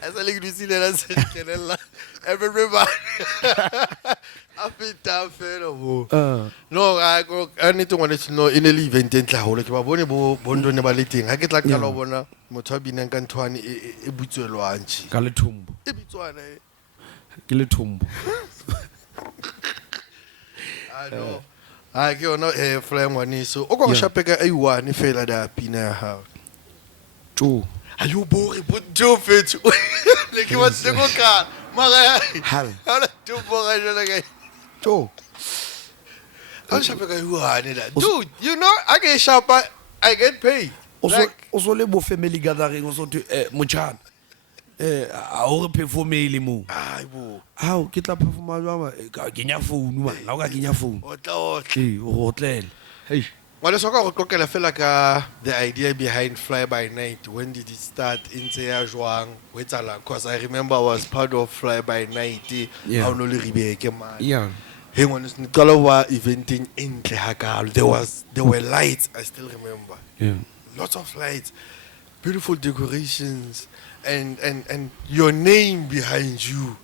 Asa le gdisile la se kenella. Everybody. After fellow. No, I need to want to know in a event in Tlahola. Ke ba bone bo bondo ne ba le teng. Ha ke tla kala bona motho a binang ka nthwane e butswelo antshi. Ka le thumbo. E bitswana Ke le thumbo. I know. I ke ona Phly ngwaneso. O go shapeka A1 fela da pina ya hao. Jo. Ayo bore bo jo fethu. Le ke wa se go ka. Mara. Hal. Ala tu bora jona ga. Jo. I'm shapeka A1 da. Dude, you know I get shapa I get paid. Also le bo family gathering also to mochana. A o re performele mo. Ai bo. How ke tla performa jwa ka kenya phone man. La o ka kenya phone. O tla. O tlele. Hey. Well, let's talk about like the idea behind Fly by Night. When did it start? In Joang, because I remember I was part of Fly by Night. Yeah. Yeah. Hey, when it's Nikolawa eventing in Tlehakal, there were lights. I still remember. Yeah. Lots of lights, beautiful decorations, and your name behind you.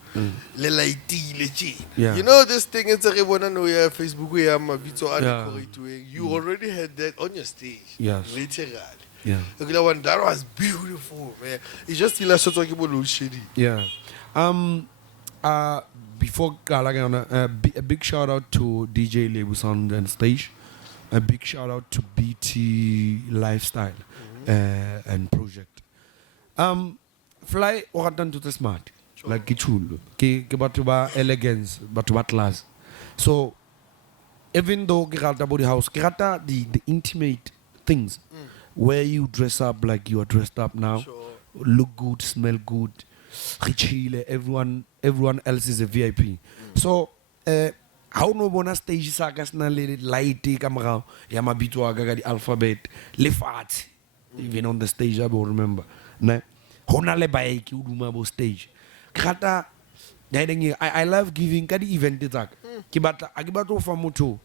Yeah. You know this thing it's a Facebook you already had that on your stage. Yes. Literally. Yeah. That was beautiful, man. It's just talking about shitty. Yeah. Before a big shout out to DJ Lebu Sound and Stage. A big shout out to BT Lifestyle and Project. Phly or to the smart. Like Kichulu, ke batho ba elegance, batho ba class. So even though ke rata body house, ke rata the intimate things where you dress up like you are dressed up now, look good, smell good, re chill, everyone else is a VIP. So how no bona stage sa ka sna le light ka morao ya mabitso a ka ka di alphabet Lefatshe, even on the stage I will remember ne hona le bike o duma bo stage khata I love giving ka di event tsa ka ke batla a ke batla go fa motho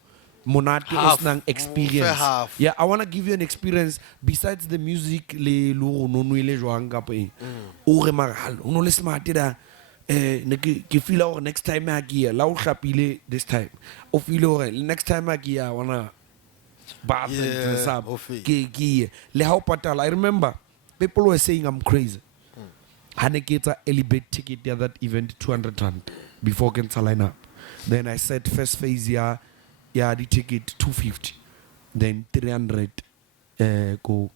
monate o snang experience. Yeah, I want to give you an experience besides the music le lo no no ile jwang ka pe o re mara o no le smart da ne ke feel or next time ha ke la o hlapile this time o feel or next time ha ke ya wana bath and dress up ke le how patala. I remember people were saying I'm crazy. Hane ke tsa elevate ticket ya that event 200 rand before can line up. Then I said first phase ya the ticket 250, then 300 go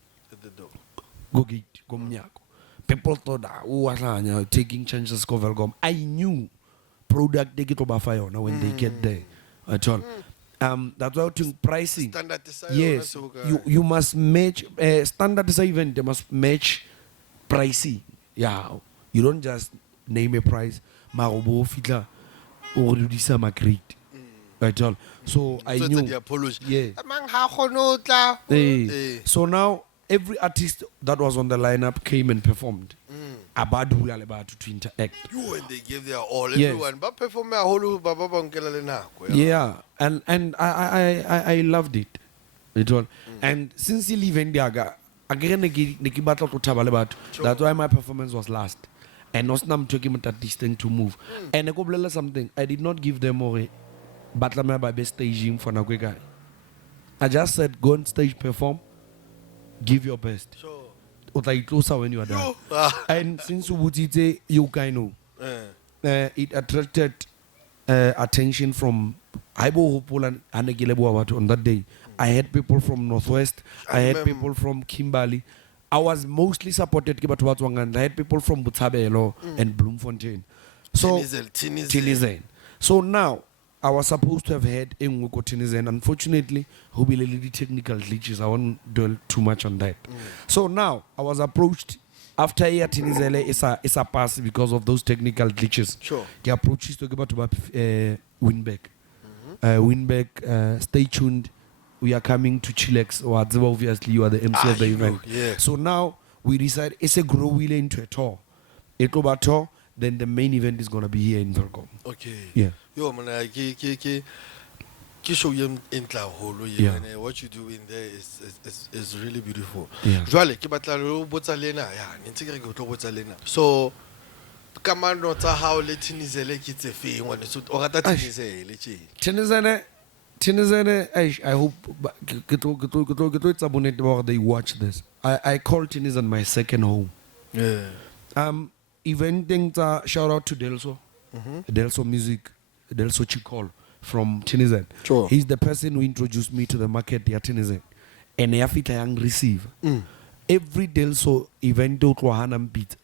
gate go mnyako. People thought that taking chances go welcome. I knew product they get over fire when they get there at all. That's why I think pricing. Yes, you must match standard event. They must match pricing. Yeah, you don't just name a price. Marobo fitla or do this great. At all. So I knew. Yeah. So now every artist that was on the lineup came and performed. Abadula about to interact. You and they gave their all. Yes. Everyone, but perform a whole baba. Yeah, and I loved it. It all. And since he leave Indiaga, again neki battle to tabale about. That's why my performance was last. And also I'm taking that distance to move. And I go something. I did not give them away. Battle me by best staging for Nakwe guy. I just said go on stage, perform, give your best. Sure. Utai closer when you are done. And since Ubutite, you kind of it attracted attention from Aibo Poland and Gilebo on that day. I had people from Northwest, I had people from Kimberley. I was mostly supported and I had people from Butabelo and Bloemfontein. So Tinizen. So now I was supposed to have had Enguko Tinizen. Unfortunately, who be little technical glitches. I won't dwell too much on that. So now I was approached after year Tinizele is a pass because of those technical glitches. Sure. The approach is to go to Winbeck. Winbeck, stay tuned. We are coming to Chilex. Or obviously you are the MC of the event. Yeah. So now we decide it's a grow wheel into a tour. A tour, then the main event is gonna be here in Velcom. Okay. Yeah. Yo, man, show you in holo. Yeah. And what you do in there is really beautiful. Yeah. Jwale ke batla lo botsa lena ya ntsike ke tlo botsa lena. So kamano tsa how le Tinizele ke tse feng ngwane so o rata Tinizele tje. Tinizene, I hope they watch this. I call Tinizen my second home. Yeah. Eventing shout out to Delso. Delso Music, Delso Chikol from Tinizen. Sure. He's the person who introduced me to the market ya Tinizen. And Yafita Yang receive. Every Delso event to Hanam beat.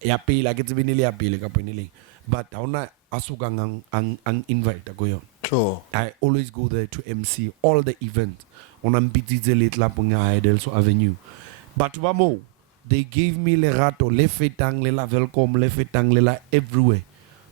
Ya pay like it's been a pay like but I wanna asugang ang invite go on. Sure. I always go there to MC all the events on Ambitize Late Lapunga Delso Avenue. But Wamo, they gave me le rato, le fetang, le la velcom, le fetang, le la everywhere.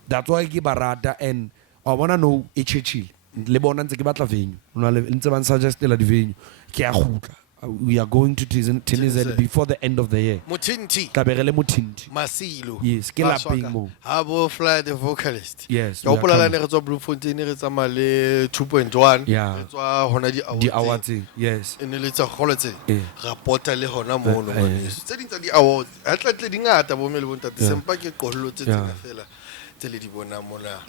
That's why I give a rata and I wanna know chill. Le bonan se batla venue. Una le ntse suggest la di venue. Ke a khutla. We are going to Tinizen before the end of the year. Mutinti. Tabegele Mutinti. Masilo. Yes, ke lapeng mo. Habo Phly the vocalist. Yes. Yo pola la ne re tswa Bloemfontein re tsama le 2point1. Yeah. Re tswa hona di awards. Yes. Ene le tsa goletse. Yeah. Rapporta le hona mo no ngwane. Tse ding tsa di awards. Ha tla di ngata bo mele bontate sempa ke gollo tse tsena fela. Tse le di bona mona.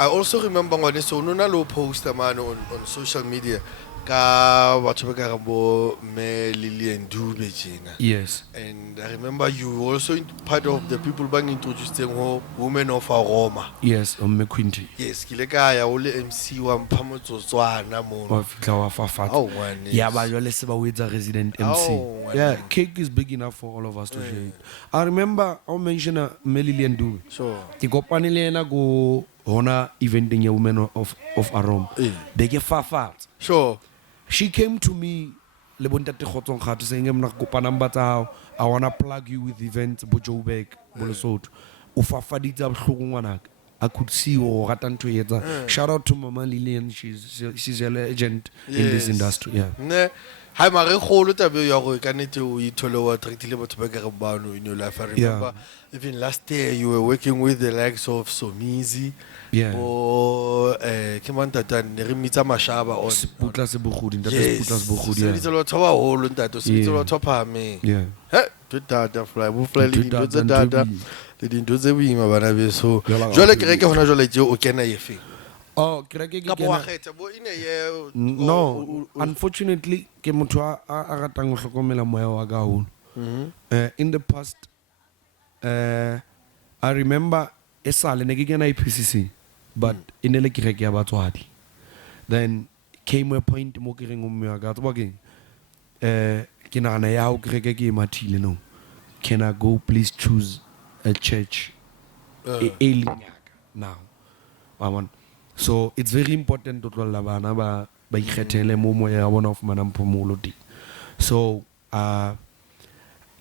I also remember when so no lo post man on social media ka batho ba ka bo me Lilian Dube jena. Yes. And I remember you also part of the people being introduced them women of Aroma. Yes, on McQuinty. Yes, kile ka ya ole MC wa mphamotsotswana mo. Wa fitla wa fafatsa. Oh man. Yeah, but you less about with a resident MC. Oh, yeah, cake is big enough for all of us to share it. I remember I mentioned Melilian Dube. Sure. Ke kopanile na go hona eventing ya women of Arom. They get far. Sure. She came to me le bontate Kgotsong Kgato saying mna kopa number tsa hao. I wanna plug you with events bo Joburg bo Lesotho. O fafaditse a bohloko ngwanaka. I could see o rata ntho e etsa. Shout out to Mama Lillian, she's a legend in this industry. Yeah. Ne ha mare kholo tabe ya go ka nete o ithole wa treatile batho ba ka re bano in your life. I remember even last year you were working with the likes of Somizi. Yeah. Bo ke mantata ne re mitsa mashaba on Putla se bogudi, ntate Putla se bogudi. Se ditse lo thoba holo ntate, se ditse lo thopa me. Yeah. He data Phly bo Phly le ditse tsa data le ditse tse boima bana be so jole ke reke hona jole je o kena efe. Oh, kereke Ka bo kgetha bo ine ye no, unfortunately ke motho a ratang go hlokomela moya wa ka holo. In the past I remember esale ne ke kena IPCC but inele kereke ya batswadi. Then came a point mo ke reng o mme wa ka tsoba keng ke nagana ya o kereke ke mathile no. Can I go please choose a church now? So it's very important to tlolla bana ba ikgethele mo moya ya bona of manampomolo di. So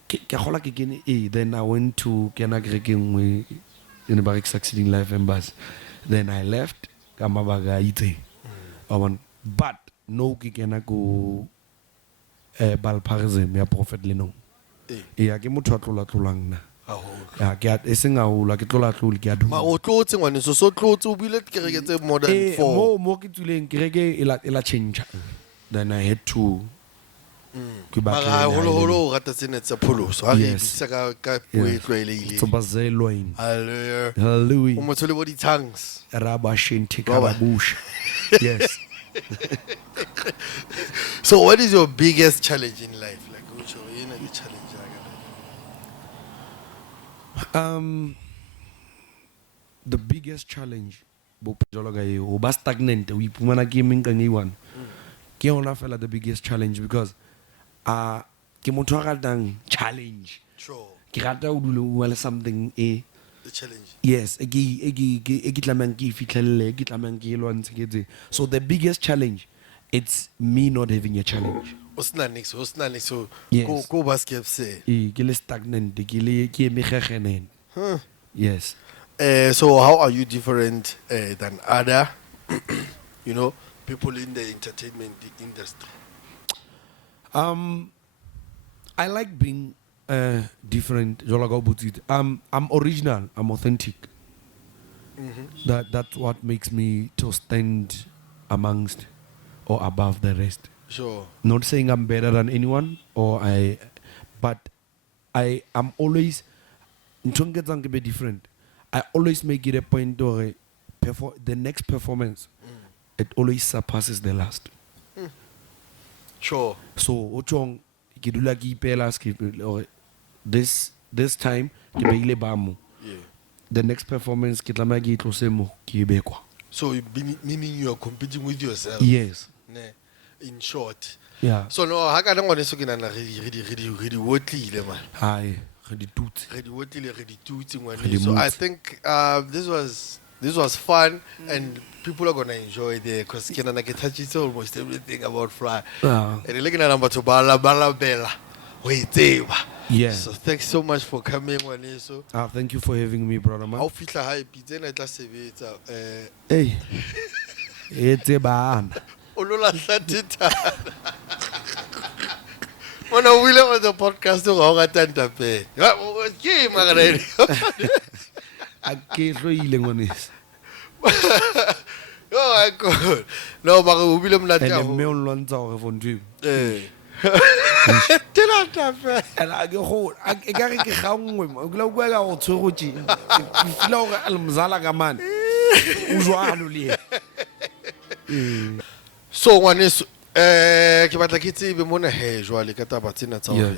ke gola ke kene then I went to kena kereke nngwe in the Succeeding Life Embassy. Then I left ka mabaga itse. But no ke kena go Balparism ya Prophet Leno. Ya ke motho a tlolang na. Ya ke e seng a hola ke tlola tlole ke a duma. Ma o tlotse ngwane so tlotse o bile kereke tse more than 4. Mo ke tuleng kereke ela change. Then I had to Mara holo rata tsene tsa pholoso ha re ditsa ka puo tlwaelehile. Tsobazelwine. Hallelujah. Hallelujah. O motho le bo di tongues. Rabashinti Karabusha. Yes. So what is your biggest challenge in life? Like which you know the challenge the biggest challenge o ba stagnant o ipumana ke meng ka ngiwan. Ke ona fela the biggest challenge because ke motho a ratang challenge. Sure. Ke rata o dule o le something the challenge. yes ke tlamang ke fitlhelle ke tlamang ke lwantshe ke tse. So the biggest challenge it's me not having a challenge. Osna next so Yes. go basket say. Ke le stagnant ke megegenen. Yes. So how are you different than other you know people in the entertainment industry? I like being different. I'm original. I'm authentic. That's what makes me to stand amongst or above the rest. Sure. Not saying I'm better than anyone but I am always be different. I always make it a point to the next performance. It always surpasses the last. Sure. So ochong ke dula ke ipela this time ke beile bamo. The next performance ke tlamaya ke itlose mo ke bekwa. So meaning you are competing with yourself. Yes. In short. Yeah. So no ha kana ngwane so ke nana re di wotlile man. Hai re di tutse. Re di wotlile re di tutse ngwane. So I think this was fun and people are gonna enjoy there because Kenana get touches almost everything about Phly. And looking at number to bala bella. Wait, yeah. So thanks so much for coming, so thank you for having me, brother man. How fitla high pizza na tla sebetsa Hey. It's a ban. Olola hlatita. Mona wile on the podcast go ga tanta pe. Ke magana. Ke tloile ngwanes. Oh my god. No, ba go bile mlata ho. And me o lonza go for ntwe. Tela tape. And I go ho e ka re ke gangwe o kula go ka go tshogotse. Ke fila go almzala ka man. O jwalo le. So one is ke batla ke tsebe mona he jwale ka taba tsena tsa hore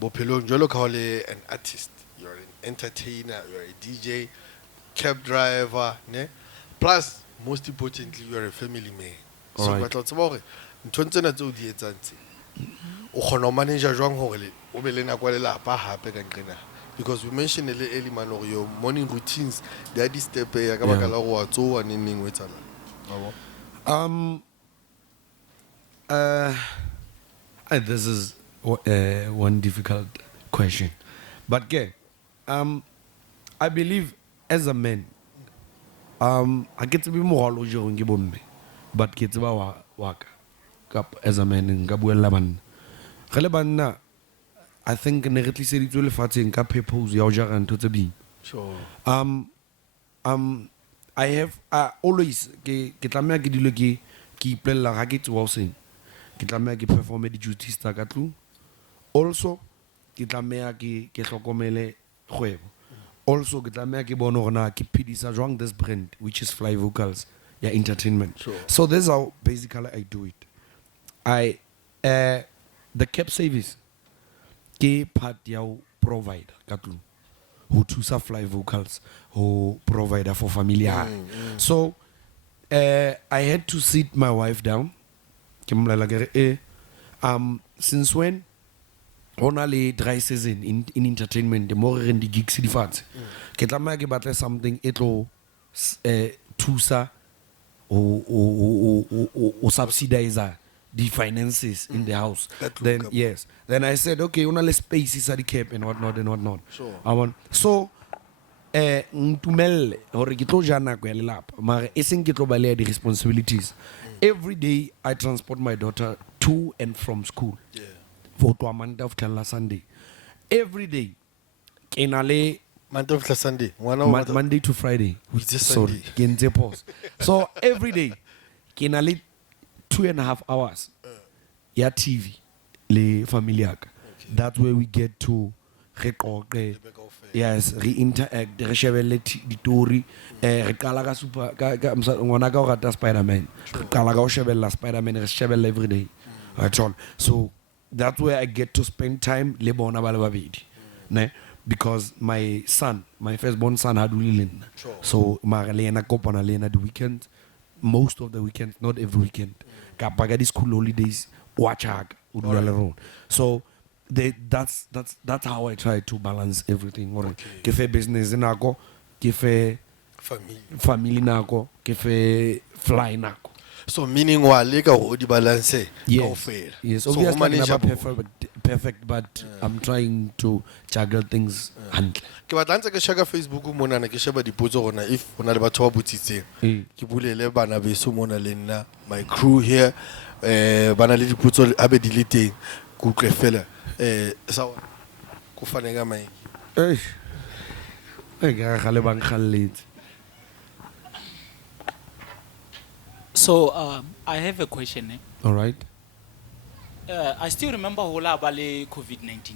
bophelong jwalo ka le an artist, you're an entertainer, you're a DJ, cab driver, ne? Plus most importantly you're a family man. So batla tseba hore ntho tsena tse o di etsang tse o kgona ho manager jwang hore o be le nako le lapa hape ka nqena because we mentioned early man or your morning routines they are disturb ya ka baka la go wa tsoa neng we tsala this is one difficult question, but I believe as a man, I get to be more long ke bomme, but ke tseba wa ka as a man nka buella banna ge le banna. I think ne re tliseditswe lefatsheng ka purpose ya o jara ntho tse bing. sure I have always ke tlameha ke dilo ke ipolella ga ke tsewa hoseng ke tlameha ke performe di-duties tsa ka tlung. Also ke tlameha ke hlokomele kgwebo. Also ke tlameha ke bone hore na ke phedisa jwang this brand which is Phly Vocals ya entertainment. Sure. So this is how basically I do it. The cap service ke part ya ho provider ka tlung ho thusa Phly Vocals ho provider for family ya hae. So I had to sit my wife down ke mmolela ke re since when hona le dry season in entertainment mo re reng di gigs di fatshe ke tlameha ke batle something e tlo thusa o subsidize the finances in the house. Then yes, then I said okay, una le spaces at the cap and whatnot. Sure. So ntumelle hore ke tlo ja nako ya lelapa mara e seng ke tlo balea di responsibilities. Every day I transport my daughter to and from school. Yeah. For to Monday of Sunday. Every day ke na le Monday of Sunday Monday to Friday. Sorry, ke ntse pause. So every day ke na le 2.5 hours ya TV le family yaka. That's where we get to re yes, re interact, re shebelle ditori, re qala ka super ka ngwana ka o rata Spider-Man. Re qala ka o shebella Spider-Man, re shebella every day. So that's where I get to spend time le bona ba le babedi. Ne? Because my firstborn son had Lilin. So mara le ena kopana le ena the weekend, most of the weekends, not every weekend. Kapaga di school holidays, watch hag, so that's how I try to balance everything. Ke fe business nako, ke fe family nako, ke fe Phly nako. So meaning wa le ka go di balance Yes, so obviously perfect, but I'm trying to juggle things. Ke batla ntse ke shaka Facebook mona ne ke sheba dipotso gona if ona le batho ba botsitseng ke bulele bana beso mona le nna my crew here bana le dipotso a be di le teng ku utlwe fela sa ku fane ka mai ga le bang khalletse. So I have a question. All right. I still remember hola bale COVID-19.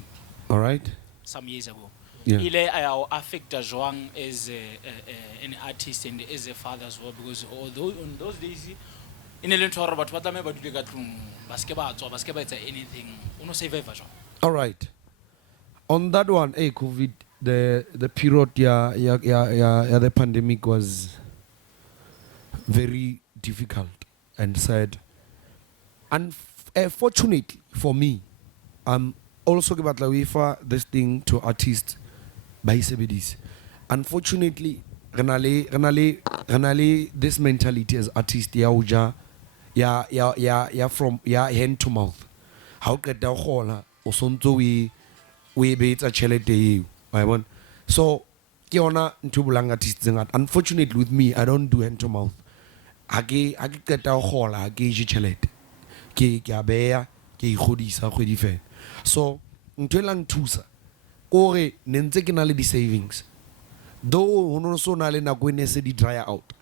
All right. Some years ago. Yeah. Ile affect Joang as an artist and as a father as well, because although on those days in a little about what I'm about to get basketball anything uno survive. All right. On that one, COVID, the period the pandemic was very difficult and sad. Fortunately for me, I'm also about this thing to artists by CBDs. Unfortunately, renale this mentality as artist from hand to mouth. How get the whole osonto we be a chelete you. So kiona ntubulang artists. Unfortunately with me, I don't do hand to mouth. Age get the whole age chelete. Ke abea ke ikgodisa kgwedi fela. So ntwelang thusa kore nentse ke na le di savings, though hono so na le nako ene se di dry out.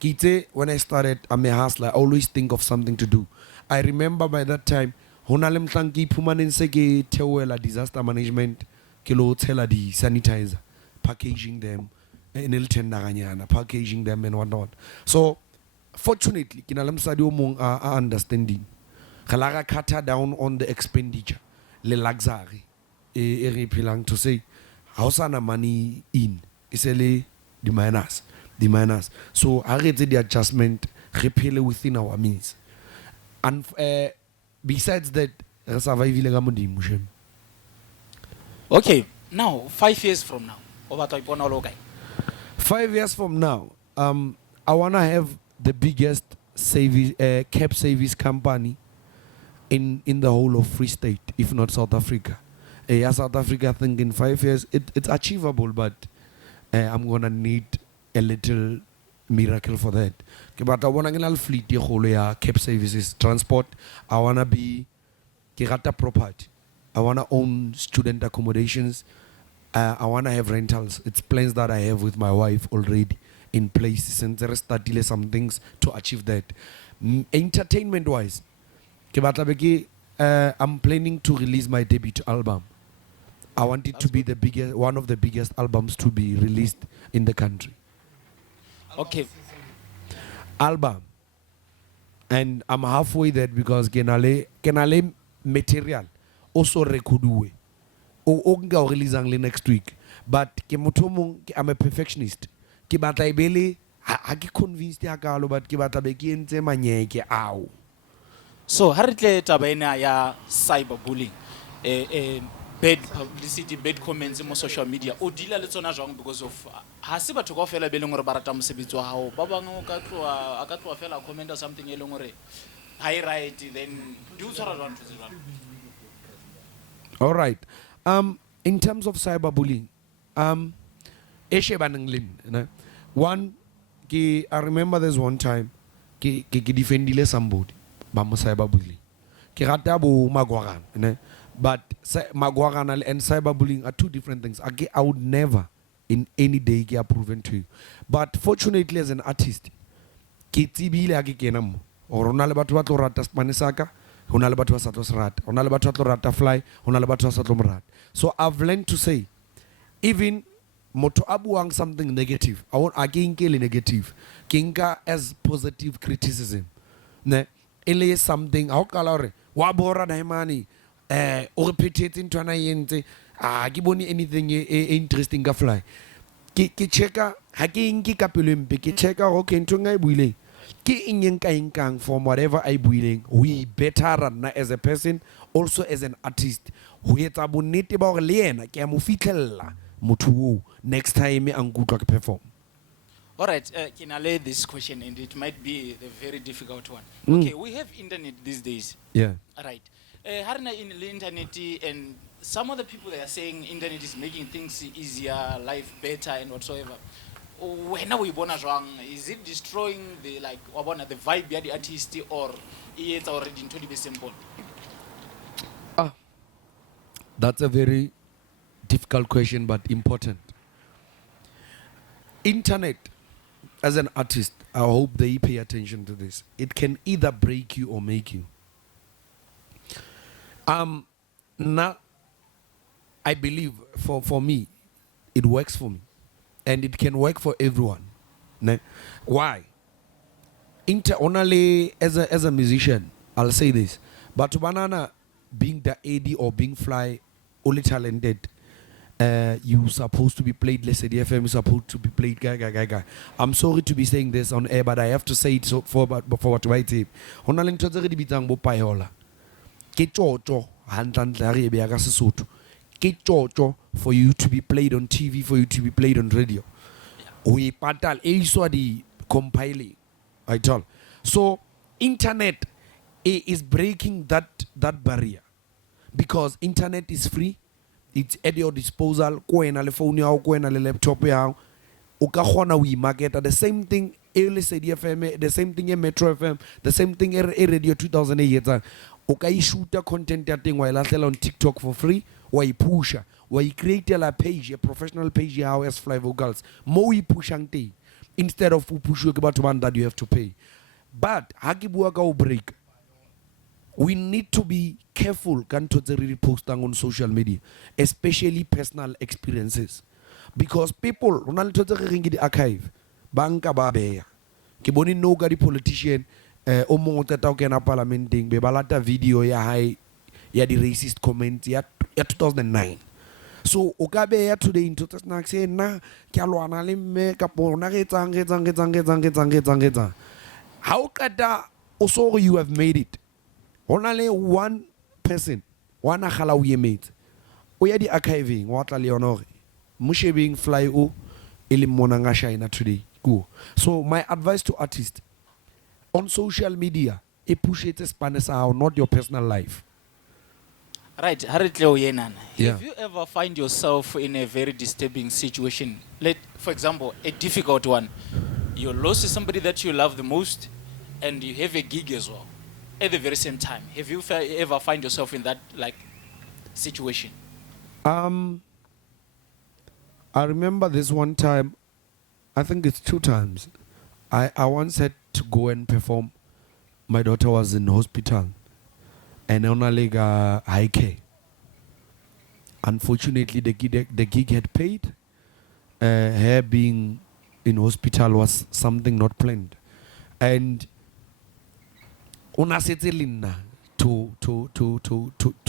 Kite when I started I'm a hustler, I always think of something to do. I remember by that time hona le mhlang ke iphumaneng se ke theoela disaster management ke lo tshela di sanitizer, packaging them in a little packaging them and whatnot. So fortunately, kina le msadi o mong a understanding. Kalaga cut down on the expenditure, le luxury. Re phelang to say, hausana money in, isele the minus. So I read the adjustment, repeal within our means. And Okay. Now 5 years from now o batla ho ipona o le ho kae? 5 years from now, I want to have the biggest cab service company in the whole of Free State, if not South Africa. South Africa, I think in 5 years, it's achievable, but I'm going to need a little miracle for that. Okay, but I want to get fleet, cab services, transport. I want to be kirata property. I want to own student accommodations. I want to have rentals. It's plans that I have with my wife already in place. Since there started some things to achieve that. Entertainment-wise, I'm planning to release my debut album. I want it to be the biggest, one of the biggest albums to be released in the country. Okay. Album. And I'm halfway there because kenale material also recordwe. O nga release next week. But I'm a perfectionist. Ke batla ibele ha ke convinced ya kalo but ke batla be ke entse manyeke ao. So ha re tle taba ena ya cyberbullying, bad publicity, bad comments mo social media, o dila le tsona jwang because of ha se batho go fela be leng gore ba rata mosebetsi wa hao, ba bang o ka tloa fela comment or something e leng gore high right, then do tsara jwang tse jwang? All right. In terms of cyberbullying, one, I remember there's one time ke defendile somebody ba mo cyberbullying. Ke rata bo magwarana, but magwarana and cyberbullying are two different things. I would never in any day get proven to you. But fortunately as an artist, ke tsibile a ke kena mo. Or ona le batho ba tlo rata spanisaka, ona le batho ba sa tlo se rata, ona le batho ba tlo rata Phly, ona le batho ba sa tlo mo rata. So I've learned to say, even moto abuang something negative, I won't again kill negative. Kinka as positive criticism. Ne, ele something how kalore wa bora na imani o repeat into na yente ke bone anything interesting ka Phly. Ke checka ha ke inki ka pelo mpe ke checka okay ntho nga e buile. Ke inkang from whatever I building, we better run as a person, also as an artist. We etsa bonnete ba gore le yena ke a mo fitlhella motho next time ang kutlwa ke perform. All right, can I lay this question, and it might be a very difficult one. Okay, we have internet these days. Yeah. Right. Harina in the internet, and some of the people they are saying internet is making things easier, life better, and whatsoever. When we born wrong, is it destroying the the vibe of the artist, or it's already into the simple? That's a very difficult question, but important. Internet, as an artist, I hope they pay attention to this. It can either break you or make you. Now, I believe for me, it works for me. And it can work for everyone. Why? Only as a musician, I'll say this. But banana being the AD or being Phly, only talented, you supposed to be played, let's say the FM is supposed to be played, guy. I'm sorry to be saying this on air, but I have to say it so for what I say. Only to the bitang bo payola. Kechocho, handlan be agasutu. Kechocho for you to be played on TV, for you to be played on radio. We patal the compiling. I told. So internet is breaking that barrier because internet is free. It's at your disposal. Go in a phone, go in a laptop. We market the same thing. The same thing in Metro FM. The same thing in Radio 2008. Okay, shoot a content thing while I sell on TikTok for free. Why push? Why create a page, a professional page? How as Phly vocals? More pushante instead of push about one that you have to pay. But hagibuaga break. We need to be careful can to really posting on social media, especially personal experiences, because people Ronaldo to the archive banka babe. Kiboni no gadi politician omo tata okena parliamenting be balata video ya high ya the racist comments ya 2009. So okabe ya today in 2009 say na kyalwana le me kapo na ge tsang. How kada also you have made it. Only one person, one akhala we made. o ya di archiving wa tla le yona hore mo shebeng Phly o ele mona nga shine today go. So my advice to artists on social media, push it as not your personal life. Right, Haritleo Yenan. Yeah. Have you ever find yourself in a very disturbing situation? For example, a difficult one. You lost somebody that you love the most, and you have a gig as well at the very same time. Have you ever find yourself in that situation? I remember this one time, I think it's 2 times. I once had to go and perform. My daughter was in hospital and on a leg high care. Unfortunately, the gig had paid. Her being in hospital was something not planned. And ona setselina to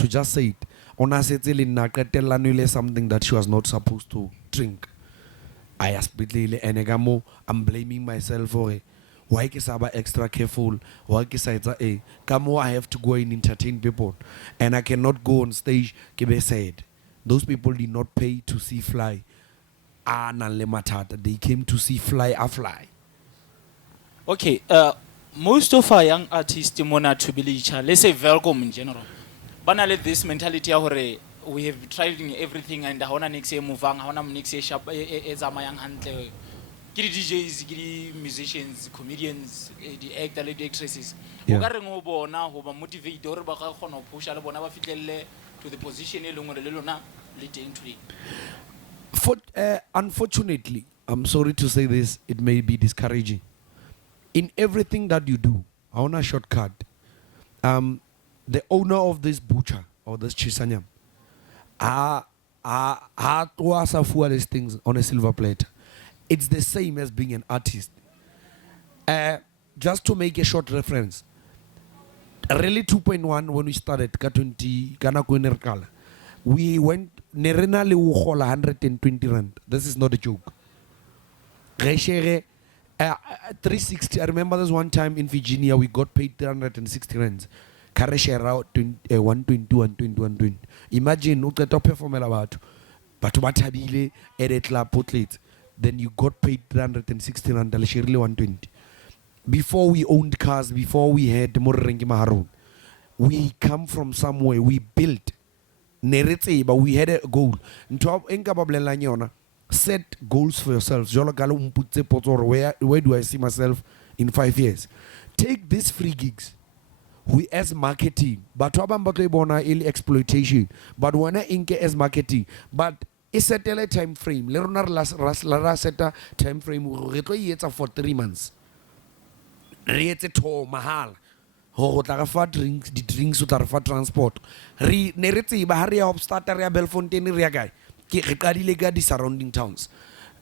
just say it. Ona setselina qetellanile something that she was not supposed to drink. I asked Bitlile and I'm blaming myself for it. Why is I extra careful? Why is I I have to go and entertain people, and I cannot go on stage. Kibe said, those people did not pay to see Phly. They came to see Phly a Phly. Okay, most of our young artists mona to believe, let's say welcome in general. Banale this mentality we have tried everything and hona next year movang, hona next year sharp ezamayang handle. Kiri DJs, kiri musicians, comedians, the actors, the actresses. Ogare ngobo na hoba motivate or ba ka khona push ala bona ba fitlelle to the position e lengwe le lona le teng today. Unfortunately, I'm sorry to say this, it may be discouraging. In everything that you do, I want a shortcut. The owner of this butcher or this chisanyam, these things on a silver plate. It's the same as being an artist. Just to make a short reference, really 2.1 when we started, we went nerena le 120 rand. This is not a joke. 360. I remember this one time in Virginia we got paid 360 rands. Kare share out 120, 120. Imagine uqeda performela batho bathabile at club portrait. Then you got paid 360 rand, 120. Before we owned cars, before we had Morengi Maharon, we come from somewhere, we built. But we had a goal. Set goals for yourselves. Where do I see myself in 5 years? Take these free gigs. We as marketing, but exploitation. But when I inke as marketing, but it's a time frame. Leronar seta time frame for 3 months. Rete to mahal. Ho tarafa drinks, the drinks utarafa transport. Nerete baharia obstater ya Belfontaine riagai. Ki surrounding towns.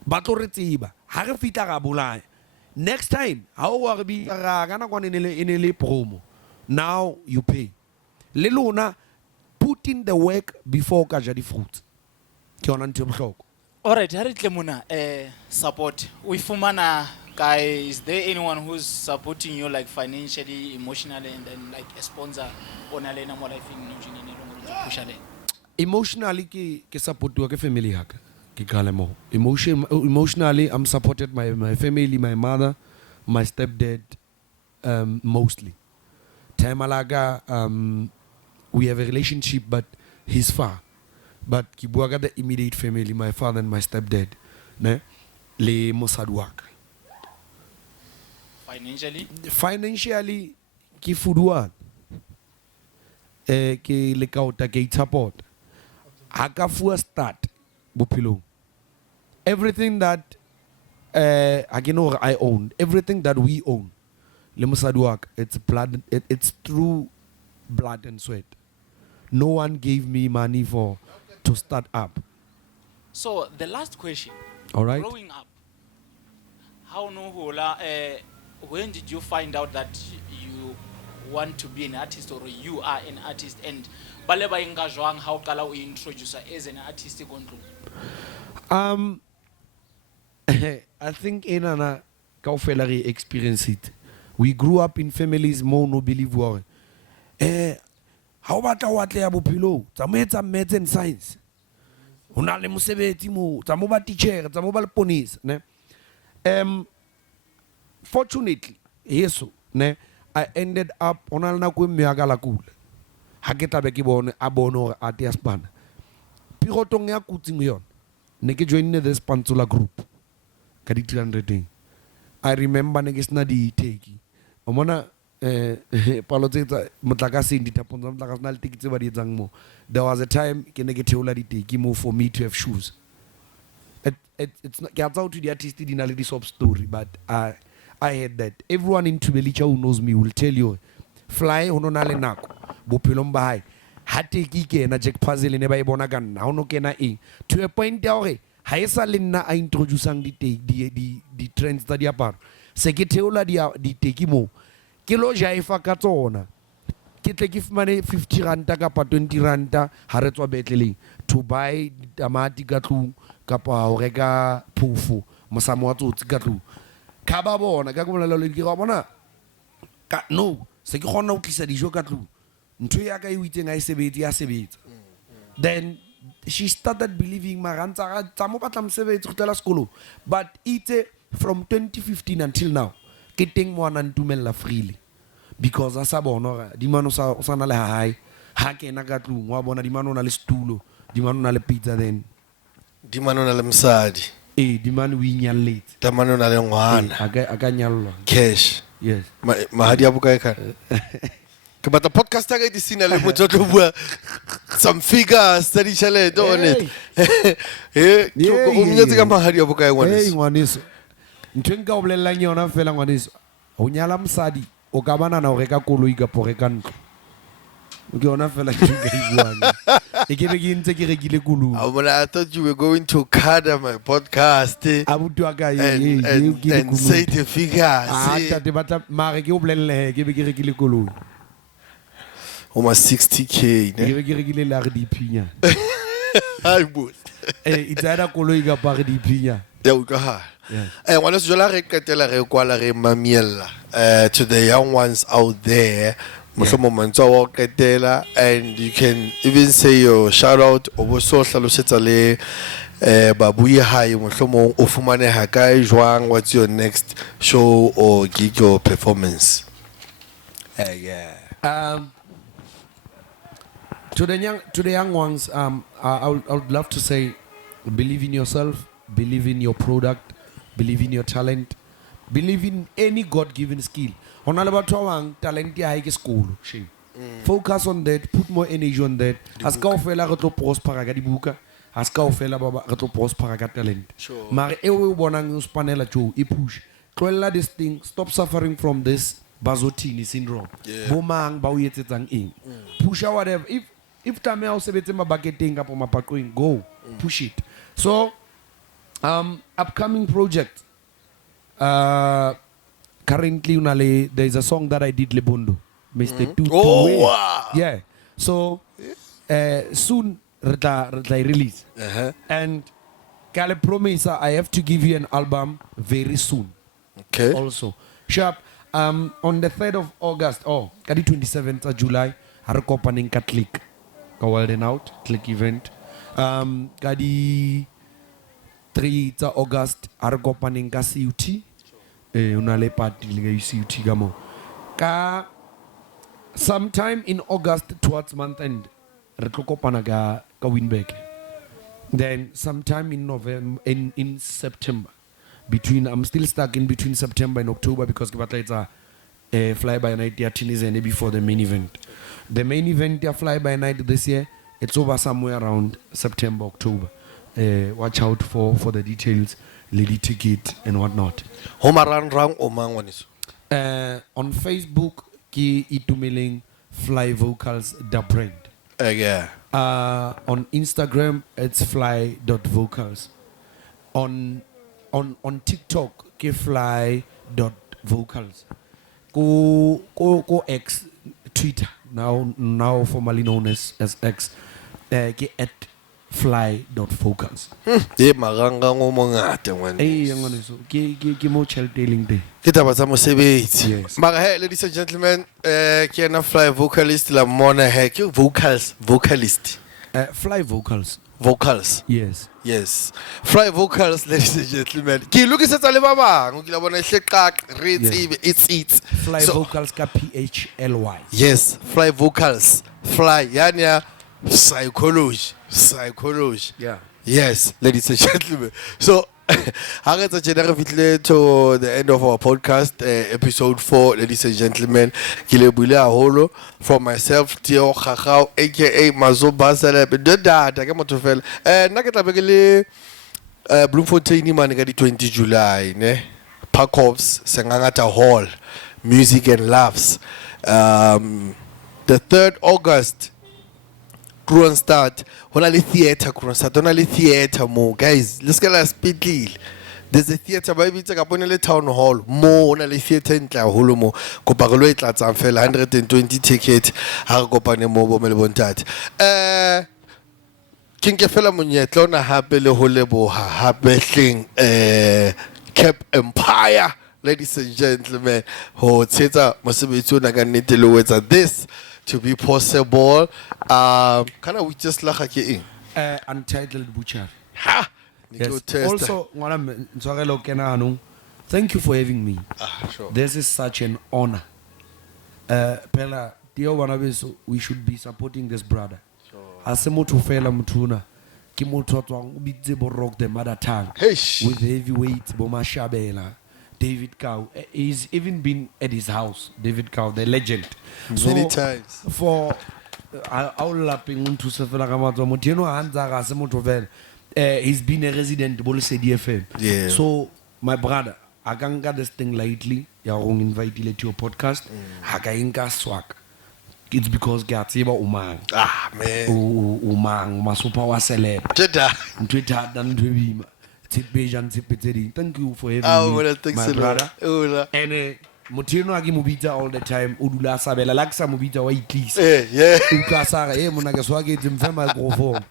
But oretiba. Harafita rabulai. Next time, how are we gana in promo? Now you pay. Leluna put in the work before kajadi fruit. All right, Haritle Muna, support. Wifumana guy, is there anyone who's supporting you like financially, emotionally, and then like a sponsor on a lena more life in push ale? Emotionally, ke support to family hak. Emotionally, I'm supported by my family, my mother, my stepdad, mostly. Taimalaga, we have a relationship, but he's far. But Kibuaga, the immediate family, my father and my stepdad, ne, le mosadwak. Financially, ki fudua, ki lekauta ki support. Hakafu start, bupilo. Everything that I own, everything that we own, le mosadwak, it's blood, it's through blood and sweat. No one gave me money to start up. So the last question. All right. Growing up, when did you find out that you want to be an artist or you are an artist? And baleba ingajwang how kala we introduce as an artistic control? I think Enana Kaufelari experienced it. We grew up in families more no believe war. How about what they are below? Some maths and science. ho na le mosebetsi mo tsa mo ba teacher tsa mo ba leponisa ne fortunately yeso ne I ended up ona le nako mme ya ka la kula ha ke tlabe ke bone a bone hore ate ya spana pirotong ya kutsing yona ne ke joinne the Spantsula group ka di 300 I remember ne ke sna di take o mona palo tsetsa motlakaseng ditapong tsa motlakase na le tiki tse ba di etsang mo. There was a time ke ne ke theola di tiki mo for me to have shoes. It's not ke a tsao to the artist di na le di sob story, but I had that. Everyone in Tubelicha who knows me will tell you Phly ho no na le nako bophelong ba hae ha tiki ke na Jack Puzzle ne ba e bona ka nna ho no kena eng to a point ya hore ha e sa le nna a introducing di trends tsa diaparo se ke theola di tiki mo ke lo jaifa ka tsona ke tle ke fumane 50 ranta kapa 20 ranta ha re tswa betleleng to buy tamati ka tlung kapa ho reka phofo mosamo wa tsotsi ka tlung ka ba bona ka bolela le ke ga bona ka no se ke gona o tlisa dijo ka tlung ntho ya ka e witseng a e sebetsi ya sebetsa then she started believing marantsa tsa mo batla mosebetsi go tlela sekolo but itse from 2015 until now ke teng mo ana ntumella freely because asa bona di mano sa na le hae ha kena ka tlung wa bona di mano na le stulo di mano na le pizza then di mano na le msadi di mano o inyalletse di mano na le ngwana a ka nyallwa cash yes mahadi a bokae ka ke batla podcast ka di sina le motho tlo bua some figures tsa di tšhelete on it o mnyetse ka mahadi a bokae ngwaneso ntho nka o bolellang yona fela ngwaneso ho nyala mosadi o ka banana o reka koloi ka po reka ntlo ke yona fela ke ka ibuang e ke be ke ntse ke rekile koloi I thought you were going to cut my podcast abutu aka and say the figures tate batla mare ke o bolelle ke be ke rekile koloi almost 60k ke be ke rekile la re di phinya hai boss itsa koloi ka pa re di phinya ya utlwa ngwana se jola re qetela re kwala re mamiella to the young ones out there mohlomong mantso wa qetela and you can even say your shout out o bo so hlalosetsa le babui hae mohlomong o fumaneha kae jwang what's your next show or gig or performance to the young ones I would love to say believe in yourself, believe in your product, believe in your talent, believe in any God-given skill. Hona le batho ba bang talent ya hae ke sekolo shame. Focus on that, put more energy on that. As ka ofela re tlo prosper ka dibuka, as ka ofela ba re tlo prosper ka talent. Mare e o bonang o spanela jo e push. Tloella this thing, stop suffering from this Bazotini syndrome. Bomang ba o etsetsang eng. Push whatever. If tame o sebetse mabaketeng kapa mapaqweng go push it. So upcoming project currently there is a song that I did Lebondo Mr. 2point1 wow. Yeah, so soon retla release and kale promise I have to give you an album very soon. Okay, also sharp on the 3rd of August ka di 27th of July ha re kopaneng ka Click ka Walden Out Click event ka di 3 tsa August a re kopaneng ka CUT una le party le ka CUT ka mo ka sometime in August towards month end re tlo kopana ka Winberg, then sometime in November in September I'm still stuck in between September and October because ke batla etsa Fly by Night ya Tinizene before the main event. The main event ya Fly by Night this year, it's over somewhere around September, October. Watch out for the details, lady ticket and whatnot. Homarang o mangwaniso. On Facebook, ki itumeling Phly Vocals the brand. On Instagram, it's fly.vocals. On TikTok, ki fly.vocals. Go X Twitter now formerly known as X. Ki at fly.vocals. Maranga o mongata ngwana. Ngwaneso ke mo chelteling day. Ke taba tsa mosebetsi. Yes. Mara ladies and gentlemen, ke na Phly vocalist la mona ke vocalist. Phly vocals. Vocals. Yes. Yes. Phly vocals, ladies and gentlemen. Ki lokisetsa le ba bang, ke la bona hle qaq, re tsebe, it's. Phly vocals ka PHLY. Yes, Phly vocals. Phly yani psychology. Yeah. Yes, ladies and gentlemen. So, to the end of our podcast, episode 4, ladies and gentlemen. Kilebule aholo from myself, Tio Khakao, aka Mazo Basele, Dada, Gamatofel. Naketa Begele Bloemfontein man the 20 July, ne? Parkovs, Sangangata Hall, Music and Laughs. The 3rd August. Kronstadt, only theater, Kronstadt, only theater more. Guys, let's get a speed. There's a theater, maybe it's like a town hall, more only theater in Holomo, Copagoloit, Lats and fell 120 ticket, Hargopane Mobo Melbontat. King Kefela Munyet, Lona Habele Holebo, Habething, Cap Empire. Ladies and gentlemen, who Teta Mosibituna Ganitilo at this. To be possible, can we just like in Untitled Butcher. Ha! Yes. Also, thank you for having me. Sure. This is such an honor. Pela, dear one we should be supporting this brother. Asemo to fela mutuna. Kimoto bitze rock the mother tongue. With heavyweight Boma Shabela. David Cow, he's even been at his house. David Cow, the legend. Many times. For our lapping to Sefela, he's been a resident of CDFM. Yeah. So, my brother, I can't get this thing lightly. You're invite you to your podcast. I can't swag. It's because Gatsiba Umang. Ah, man. Umang, Masupa was celeb. Twitter, than to be. Thank you for having me, my brother. And Mutino agi mubita all the time. Udula sabela laksa mubita wa iklis. Yeah. Ukasara munagaswagi timfema microphone.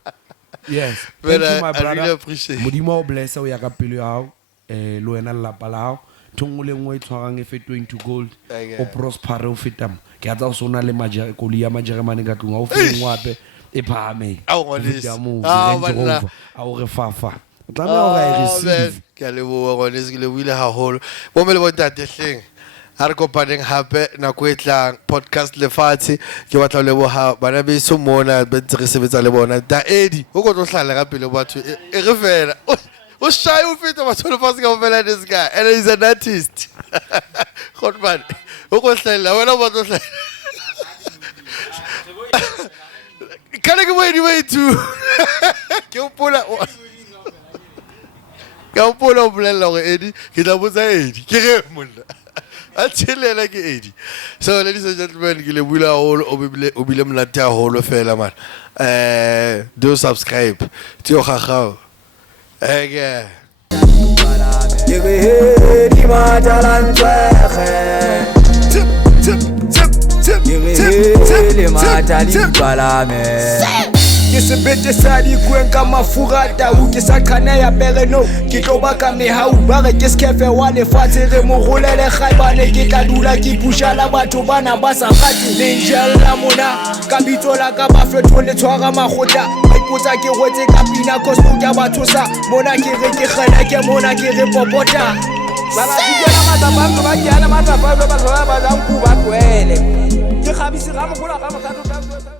Yes. But Thank you, my brother. I really appreciate. Mudimo bless o yakapelu hao. Loena la palao. Tongole ngwe tshwarang e fetweng to gold. O prosper o fetam. Ke atsa sona le maja kolia majeremane ka tlung. O fengwape e phahame. Au refafa. Receive. Ha re kopaneng hape nako e tlang podcast Lefatshe ke batla le boha bana be so mona be ntse re sebetsa le bona da Eddie o go tlo hlala ka pele batho e re fela o shy o feta batho le fase ka fela this guy and he's an artist Godman o go hlala wena ba tlo hlala kana ke boedi way to ke o pola o bolela gore Eddie ke tla botsa Eddie ke ge monna like Eddie. So ladies and gentlemen, ke le bula holo o bile mnate holo fela man. Do subscribe. Tio khagao. Ege. Ke sebete sa dikweng ka mafurata o ke sa qhana ya pereno ke tlo ba ka mehau ba re ke skefe wa lefatshe re mo golele khaibane ke tla dula ke pushana batho bana ba sa gati ninjella mona ka bitso la ka ba fetho le tshwara magotla ba ipotsa ke rwetse ka pina kosto ya batho sa mona ke re ke kgela ke mona ke re popota ba ba dikela matapang ba diana matapang ba ba ba ba ba kwele ke khabisi ga mo gola ga motho